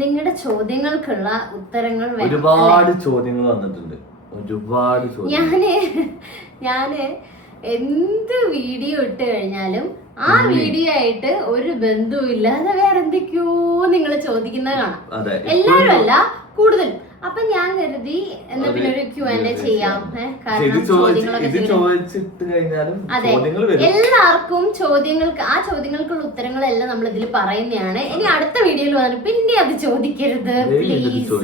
നിങ്ങളുടെ ചോദ്യങ്ങൾക്കുള്ള ഉത്തരങ്ങൾ ഒരുപാട് ചോദ്യങ്ങൾ വന്നിട്ടുണ്ട്. ഒരുപാട് ഞാന് എന്ത് വീഡിയോ ഇട്ട് കഴിഞ്ഞാലും ആ വീഡിയോ ആയിട്ട് ഒരു ബന്ധവും ഇല്ലാതെ വേറെ എന്തൊക്കെയോ നിങ്ങൾ ചോദിക്കുന്നത് കാണാം. എല്ലാരും അല്ല, കൂടുതലും. അപ്പൊ ഞാൻ കരുതി എന്നാ പിന്നെ ഒരു Q&A ചെയ്യാം. കാരണം അതെ, എല്ലാവർക്കും ആ ചോദ്യങ്ങൾക്കുള്ള ഉത്തരങ്ങളെല്ലാം നമ്മൾ ഇതിൽ പറയുന്നതാണ്. ഇനി അടുത്ത വീഡിയോയിൽ വന്നിട്ട് പിന്നെ അത് ചോദിക്കരുത് പ്ലീസ്.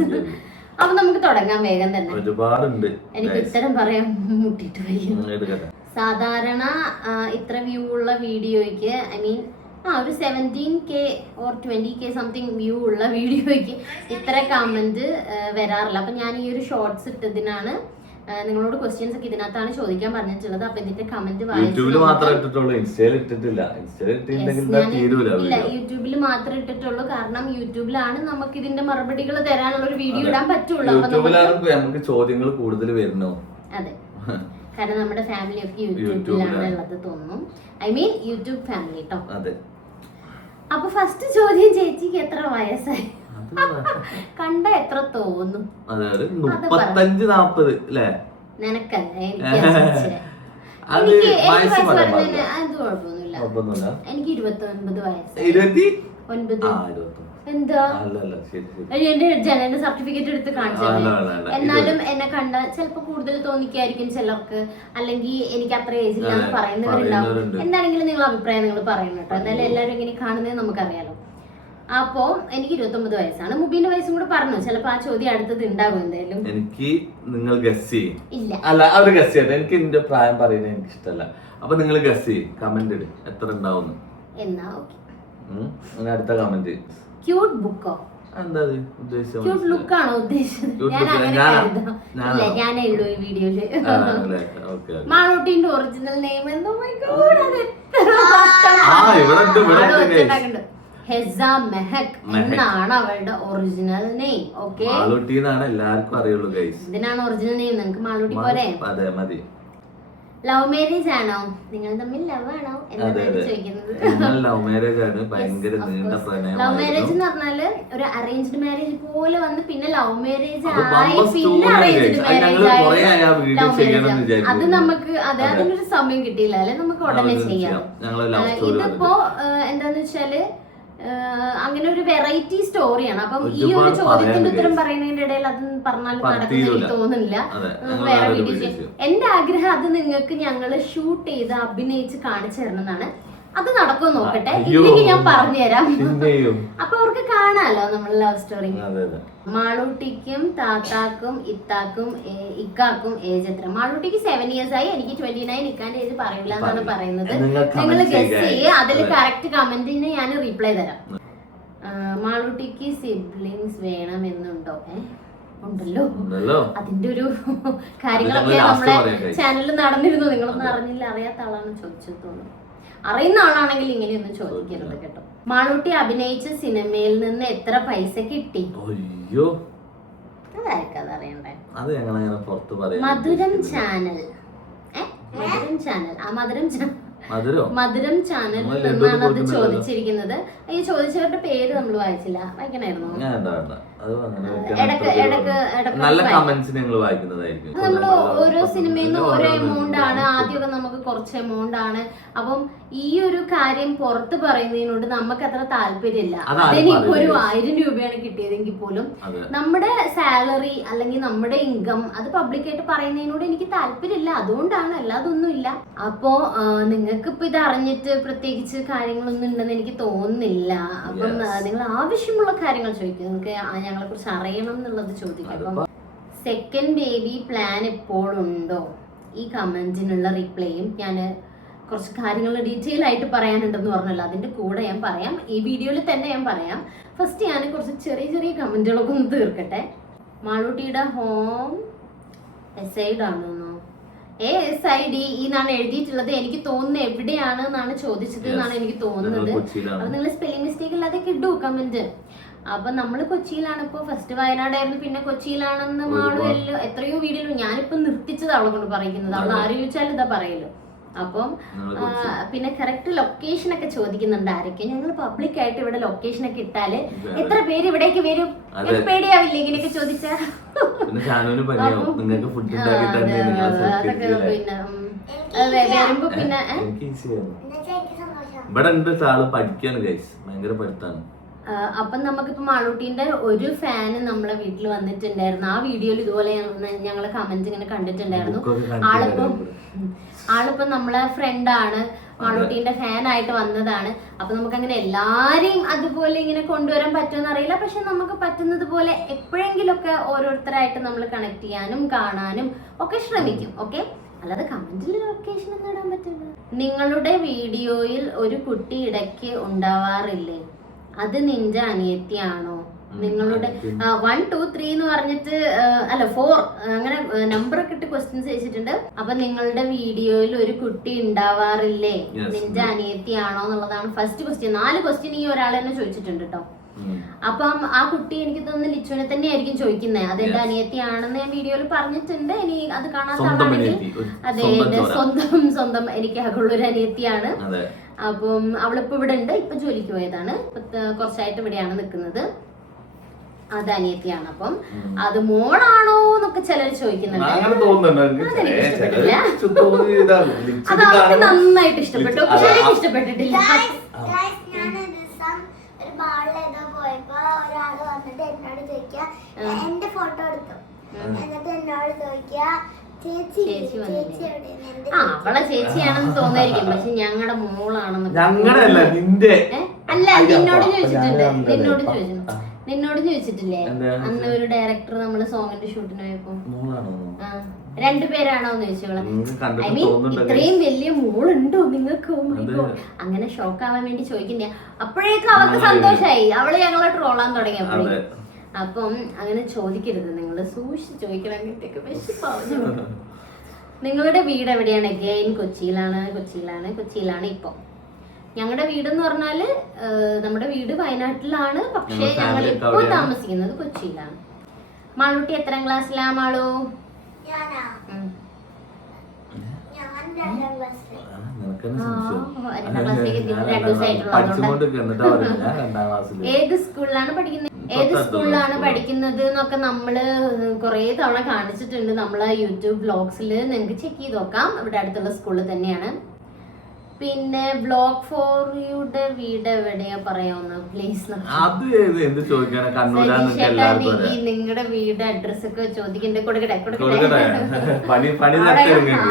അപ്പൊ നമുക്ക് തുടങ്ങാം വേഗം തന്നെ. ഒരുപാടുണ്ട്. എനിക്ക് ഉത്തരം പറയാൻ മുട്ടിട്ട് വയ്യ. സാധാരണ ഇത്ര വ്യൂ ഉള്ള വീഡിയോയ്ക്ക് ഒരു 17K or 20K something view ഉള്ള വീഡിയോയ്ക്ക് ഇത്ര കമന്റ് വരാറില്ല. അപ്പൊ ഞാൻ ഈ ഒരു ഷോർട്സ് ഇട്ടതിനാണ് നിങ്ങളോട് ക്വസ്റ്റ്യൻസ് ഒക്കെ ഇതിനകത്താണ് ചോദിക്കാൻ പറഞ്ഞിട്ടുള്ളത്. അപ്പൊ ഇതിന്റെ കമന്റ് ഇല്ല, യൂട്യൂബിൽ മാത്രമേ ഇട്ടിട്ടുള്ളൂ. കാരണം യൂട്യൂബിലാണ് നമുക്ക് ഇതിന്റെ മറുപടികൾ തരാനുള്ള ഒരു വീഡിയോ ഇടാൻ പറ്റുള്ളൂ. ചോദ്യങ്ങൾ കൂടുതൽ വരുന്നു. അതെ, കാരണം നമ്മുടെ ഫാമിലി ഒക്കെ യൂട്യൂബിലാണ് ഉള്ളത് തോന്നുന്നു. യൂട്യൂബ് ഫാമിലി കേട്ടോ. അപ്പൊ ഫസ്റ്റ് ചോദ്യം, ചേച്ചിക്ക് എത്ര വയസ്സായി? കണ്ട എത്ര തോന്നും? 35-40 അല്ലേ? നിനക്കല്ല, എനിക്ക് വയസ്സ് പറഞ്ഞതിന് അത് കുഴപ്പമൊന്നുമില്ല. എനിക്ക് 29 വയസ്സ്. 29. എന്താ എന്റെ ജനന സർട്ടിഫിക്കറ്റ് എടുത്ത് കാണിച്ചത്. എന്നാലും എന്നെ കണ്ട ചിലപ്പോ കൂടുതൽ തോന്നിക്കായിരിക്കും ചിലർക്ക്, അല്ലെങ്കിൽ എനിക്ക് അത്ര ഏജ് ഇല്ലാന്ന് പറയുന്നവരുണ്ടാവും. എന്താണെങ്കിലും നിങ്ങൾ അഭിപ്രായം നിങ്ങൾ പറയണം കേട്ടോ. എന്തായാലും എല്ലാവരും എങ്ങനെ കാണുന്നത് നമുക്കറിയാലോ. അപ്പോ എനിക്ക് 29 വയസ്സാണ്. മുബീന്റെ വയസ്സും കൂടെ പറഞ്ഞു. ചിലപ്പോ ആ ചോദ്യം അടുത്തത് ഉണ്ടാകും. എന്തായാലും എനിക്ക് നിങ്ങൾ ഗസ് ചെയ്യും. ഇല്ല, അല്ല അവര് ഗസ് ചെയ്യട്ടെ. എനിക്ക് എന്റെ പ്രായം പറയുന്നത് എനിക്ക് ഇഷ്ടമല്ല. അപ്പൊ നിങ്ങൾ ഗസ് ചെയ്യും, കമന്റ് ഇട് എത്ര ഉണ്ടാവും എന്നാ. ഓക്കെ, അടുത്ത കമന്റ്. ക്യൂട്ട് ബുക്കോ? എന്താ ഉദ്ദേശിച്ചത്? ക്യൂട്ട് ലുക്ക് ആണോ ഉദ്ദേശിച്ചത്? ഞാനേ ഉള്ളൂ ഈ വീഡിയോയില്. മാളൂട്ടിന്റെ ഒറിജിനൽ നെയിം എന്തോ ഹെസ മെഹക് എന്നാണ് അവളുടെ ഒറിജിനൽ നെയിം. ഓക്കെ, മാളൂട്ടി എന്നാണ് എല്ലാവർക്കും അറിയുള്ളൂ ഗൈസ്. ഇതിനാണ് ഒറിജിനൽ നെയിം. നിങ്ങൾക്ക് മാളൂട്ടി പോരെ? അതെ, മതി. ലവ് മാരേജ് ആണോ? നിങ്ങൾ തമ്മിൽ ലവ് ആണോ എന്നാണ് ചോദിക്കുന്നത്. ലവ് മാരേജ് ആണ്. ഭയങ്കര നീണ്ട പ്രണയം. ലവ് മാരേജ് എന്ന് പറഞ്ഞാല് ഒരു അറേഞ്ച്ഡ് മാരേജ് പോലെ വന്ന് പിന്നെ ലവ് മാരേജ് ആയി, പിന്നെ അറേഞ്ച്ഡ് മാരേജ് ആയി. അത് നമുക്ക് അതിനൊരു സമയം കിട്ടിയില്ല അല്ലെ, നമുക്ക് ഉടനെ ചെയ്യാം. ഇതിപ്പോ എന്താന്ന് വെച്ചാല് അങ്ങനെ ഒരു വെറൈറ്റി സ്റ്റോറിയാണ്. അപ്പം ഈ ഒരു ചോദ്യത്തിന്റെ ഉത്തരം പറയുന്നതിന്റെ ഇടയിൽ അത് പറഞ്ഞാലും നടക്കുന്ന തോന്നുന്നില്ല. വേറെ വീഡിയോ ചെയ്യാം. എന്റെ ആഗ്രഹം അത് നിങ്ങൾക്ക് ഞങ്ങള് ഷൂട്ട് ചെയ്ത് അഭിനയിച്ച് കാണിച്ചു തരണം എന്നാണ്. അത് നടക്കുമോ നോക്കട്ടെ, ഇല്ലെങ്കിൽ ഞാൻ പറഞ്ഞുതരാം. അപ്പൊ അവർക്ക് കാണാലോ നമ്മൾ ലവ് സ്റ്റോറി. മാളൂട്ടിക്കും താത്താക്കും ഇക്കാക്കും ഏജ് എത്ര? മാളൂട്ടിക്ക് 7 years ആയി. എനിക്ക് 29. ഇക്കാന്റെ ഏജ് പറയില്ല എന്നാണ് പറയുന്നത്. നിങ്ങൾ ഗസ് ചെയ്യുക. അതിൽ കറക്റ്റ് കമന്റിന് ഞാൻ റീപ്ലൈ തരാം. മാളൂട്ടിക്ക് സിബ്ലിങ്സ് വേണമെന്നുണ്ടോ? ഉണ്ടല്ലോ. അതിന്റെ ഒരു കാര്യങ്ങളൊക്കെ നമ്മളെ ചാനലിൽ നടന്നിരുന്നു. നിങ്ങളൊന്നും അറിഞ്ഞില്ല, അറിയാത്ത ആളാണ് ചോദിച്ചത് തോന്നുന്നു. അറിയുന്ന ആളാണെങ്കിൽ ഇങ്ങനെയൊന്നും ചോദിക്കരുത് കേട്ടോ. മാളൂട്ടി അഭിനയിച്ച സിനിമയിൽ നിന്ന് എത്ര പൈസ കിട്ടി? അതായിരിക്കും അതറിയണ്ടേ. മധുരം ചാനൽ. മധുരം ചാനലിൽ നിന്നാണ് അത് ചോദിച്ചിരിക്കുന്നത്. ഈ ചോദിച്ചവരുടെ പേര് നമ്മൾ വായിച്ചില്ല, വായിക്കണായിരുന്നു. നമ്മൾ ഓരോ സിനിമയിൽ നിന്ന് ഓരോ എമൗണ്ട് ആണ്. ആദ്യമൊക്കെ നമുക്ക് കുറച്ച് എമൗണ്ട് ആണ്. അപ്പം ഈ ഒരു കാര്യം പുറത്ത് പറയുന്നതിനോട് നമുക്ക് അത്ര താല്പര്യമില്ല. അതെനിക്ക് ഒരു 1000 രൂപയാണ് കിട്ടിയതെങ്കിൽ പോലും നമ്മുടെ സാലറി അല്ലെങ്കിൽ നമ്മുടെ ഇൻകം അത് പബ്ലിക്കായിട്ട് പറയുന്നതിനോട് എനിക്ക് താല്പര്യമില്ല. അതുകൊണ്ടാണ്, അല്ലാതൊന്നും ഇല്ല. അപ്പോ നിങ്ങൾക്കിപ്പോ ഇത് അറിഞ്ഞിട്ട് പ്രത്യേകിച്ച് കാര്യങ്ങളൊന്നും ഉണ്ടെന്ന് എനിക്ക് തോന്നുന്നില്ല. അപ്പം നിങ്ങൾ ആവശ്യമുള്ള കാര്യങ്ങൾ ചോദിക്കും. നിങ്ങൾക്ക് ഞങ്ങളെ കുറിച്ച് അറിയണം എന്നുള്ളത് ചോദിക്കും. അപ്പം സെക്കൻഡ് ബേബി പ്ലാൻ എപ്പോഴുണ്ടോ? ഈ കമന്റിനുള്ള റിപ്ലൈയും ഞാൻ കുറച്ച് കാര്യങ്ങൾ ഡീറ്റെയിൽ ആയിട്ട് പറയാനുണ്ടെന്ന് പറഞ്ഞല്ലോ, അതിന്റെ കൂടെ ഞാൻ പറയാം. ഈ വീഡിയോയിൽ തന്നെ ഞാൻ പറയാം. ഫസ്റ്റ് ഞാൻ കുറച്ച് ചെറിയ ചെറിയ കമന്റുകളൊക്കെ ഒന്ന് തീർക്കട്ടെ. മാളൂട്ടിയുടെ ഹോം എസൈഡ് ആണോ? ASID എന്നാണ് എഴുതിയിട്ടുള്ളത്. എനിക്ക് തോന്നുന്നത് എവിടെയാണ് എന്നാണ് ചോദിച്ചത് എന്നാണ് എനിക്ക് തോന്നുന്നത്. അപ്പൊ നിങ്ങൾ സ്പെല്ലിംഗ് മിസ്റ്റേക്ക് ഇല്ലാതൊക്കെ ഇടൂ കമന്റ്. അപ്പൊ നമ്മള് കൊച്ചിയിലാണ്. ഇപ്പൊ ഫസ്റ്റ് വയനാടായിരുന്നു, പിന്നെ കൊച്ചിയിലാണെന്ന് മാളു എത്രയോ വീഡിയോ ഞാനിപ്പോ നിർത്തിച്ചത് അവളെ കൊണ്ട് പറയുന്നത്. അവൾ ആര് ചോദിച്ചാലും ഇതാ പറയല്ലോ. അപ്പം പിന്നെ കറക്റ്റ് ലൊക്കേഷൻ ഒക്കെ ചോദിക്കുന്നുണ്ട് ആരൊക്കെ. ഞങ്ങൾ പബ്ലിക് ആയിട്ട് ഇവിടെ ലൊക്കേഷൻ ഒക്കെ ഇട്ടാല് എത്ര പേര് ഇവിടേക്ക് വരും? പേടിയാവില്ല ഇങ്ങനെയൊക്കെ ചോദിച്ചാ? അതൊക്കെ പിന്നെ വരുമ്പോ പിന്നെ ഇവിടെ ഉണ്ട് ആള് പഠിക്കാണ് ഗൈസ്, ഭയങ്കര പഠിത്താണ്. അപ്പം നമുക്കിപ്പോ മാളൂട്ടീന്റെ ഒരു ഫാന് നമ്മളെ വീട്ടിൽ വന്നിട്ടുണ്ടായിരുന്നു. ആ വീഡിയോയിൽ ഇതുപോലെ ഞങ്ങള് കമന്റ് ഇങ്ങനെ കണ്ടിട്ടുണ്ടായിരുന്നു. ആളിപ്പോ നമ്മളെ ഫ്രണ്ടാണ്, മാളൂട്ടീന്റെ ഫാൻ ആയിട്ട് വന്നതാണ്. അപ്പൊ നമുക്ക് അങ്ങനെ എല്ലാരെയും അതുപോലെ ഇങ്ങനെ കൊണ്ടുവരാൻ പറ്റുമെന്ന് അറിയില്ല. പക്ഷെ നമുക്ക് പറ്റുന്നത് പോലെ എപ്പോഴെങ്കിലും ഒക്കെ ഓരോരുത്തരായിട്ട് നമ്മൾ കണക്ട് ചെയ്യാനും കാണാനും ഒക്കെ ശ്രമിക്കും. ഓക്കെ, അല്ലാതെ കമന്റിൽ ലൊക്കേഷൻ ഒന്നും ഇടാൻ പറ്റില്ല. നിങ്ങളുടെ വീഡിയോയിൽ ഒരു കുട്ടി ഇടയ്ക്ക് ഉണ്ടാവാറില്ലേ, അത് നിന്റെ അനിയത്തിയാണോ? നിങ്ങളുടെ 1 2 3 എന്ന് പറഞ്ഞിട്ട് അല്ല 4 അങ്ങനെ നമ്പർ ഒക്കെ ഇട്ട് ക്വസ്റ്റ്യൻസ് ചോദിച്ചിട്ടുണ്ട്. അപ്പൊ നിങ്ങളുടെ വീഡിയോയിൽ ഒരു കുട്ടി ഉണ്ടാവാറില്ലേ, നിന്റെ അനിയത്തിയാണോ എന്നുള്ളതാണ് ഫസ്റ്റ് ക്വസ്റ്റ്യൻ. 4 ക്വസ്റ്റ്യൻ ഈ ഒരാൾ തന്നെ ചോദിച്ചിട്ടുണ്ട് കേട്ടോ. അപ്പം ആ കുട്ടി എനിക്ക് തോന്നുന്നു ലിച്ചുവിനെ തന്നെ ആയിരിക്കും ചോദിക്കുന്നത്. അതെന്റെ അനിയത്തിയാണെന്ന് ഞാൻ വീഡിയോയിൽ പറഞ്ഞിട്ടുണ്ട്. ഇനി അത് കാണാത്ത ആളാണെങ്കിൽ അതെ, എന്റെ സ്വന്തം എനിക്ക് ആകുള്ളൊരു അനിയത്തിയാണ്. അപ്പം അവളിപ്പോ ഇവിടെ ഉണ്ട്, ഇപ്പൊ ജോലിക്ക് പോയതാണ്, കുറച്ചായിട്ട് ഇവിടെയാണ് നിൽക്കുന്നത്. അത് അനിയത്തിയാണ്. അപ്പം അത് മോളാണോ എന്നൊക്കെ ചിലർ ചോദിക്കുന്നുണ്ട്. അത് അവർക്ക് നന്നായിട്ട് ഇഷ്ടപ്പെട്ടു, പക്ഷെ എനിക്ക് ഇഷ്ടപ്പെട്ടിട്ടില്ല. ഒരാള് വന്നിട്ട് എന്നോട് ചോദിക്കുക, എന്റെ ഫോട്ടോ എടുത്തു, എന്നിട്ട് എന്നോട് ചോദിക്കുക ചേച്ചി അവളെ ചേച്ചിയാണെന്ന് തോന്നായിരിക്കും, പക്ഷെ ഞങ്ങളുടെ മോളാണെന്ന്. അല്ല, നിന്നോട് ചോദിച്ചിട്ടില്ലേ അന്ന് ഒരു ഡയറക്ടർ നമ്മള് സോങ്ങിന്റെ ഷൂട്ടിന് പോയപ്പോ? രണ്ടുപേരാണോന്ന് ചോദിച്ചോളാം. ഐ മീൻ ഇത്രയും വലിയ മോളുണ്ടോ നിങ്ങൾക്ക്? അങ്ങനെ ഷോക്ക് ആവാൻ വേണ്ടി ചോദിക്കുന്ന. അപ്പോഴേക്കും അവർക്ക് സന്തോഷായി, അവള് ഞങ്ങളെ ട്രോളാൻ തുടങ്ങിയപ്പോഴേ. അപ്പം അങ്ങനെ ചോദിക്കരുത്, നിങ്ങള് സൂക്ഷിച്ച് ചോദിക്കണം. കിട്ടിയൊക്കെ വിശപ്പാവുന്നു. നിങ്ങളുടെ വീട് എവിടെയാണ്? അഗൈൻ കൊച്ചിയിലാണ് ഇപ്പൊ. ഞങ്ങളുടെ വീടെന്ന് പറഞ്ഞാല് നമ്മുടെ വീട് വയനാട്ടിലാണ്, പക്ഷെ ഞങ്ങൾ ഇപ്പോൾ താമസിക്കുന്നത് കൊച്ചിയിലാണ്. മാളൂട്ടി എത്രാം ക്ലാസ്സിലാ മാളു? ഏത് സ്കൂളിലാണ് പഠിക്കുന്നത് എന്നൊക്കെ നമ്മള് കൊറേ തവണ കാണിച്ചിട്ടുണ്ട് നമ്മളെ യൂട്യൂബ് വ്ലോഗ്സിൽ. നിങ്ങൾക്ക് ചെക്ക് ചെയ്ത് നോക്കാം. ഇവിടെ അടുത്തുള്ള സ്കൂളിൽ തന്നെയാണ്. പിന്നെ ബ്ലോഗ് ഫോർ യുടെ വീട് എവിടെയാ പറയാവുന്ന പ്ലീസ്? നിങ്ങളുടെ വീട് അഡ്രസ് ഒക്കെ ചോദിക്കണ്ടേ? കൊടുക്കട്ടെ.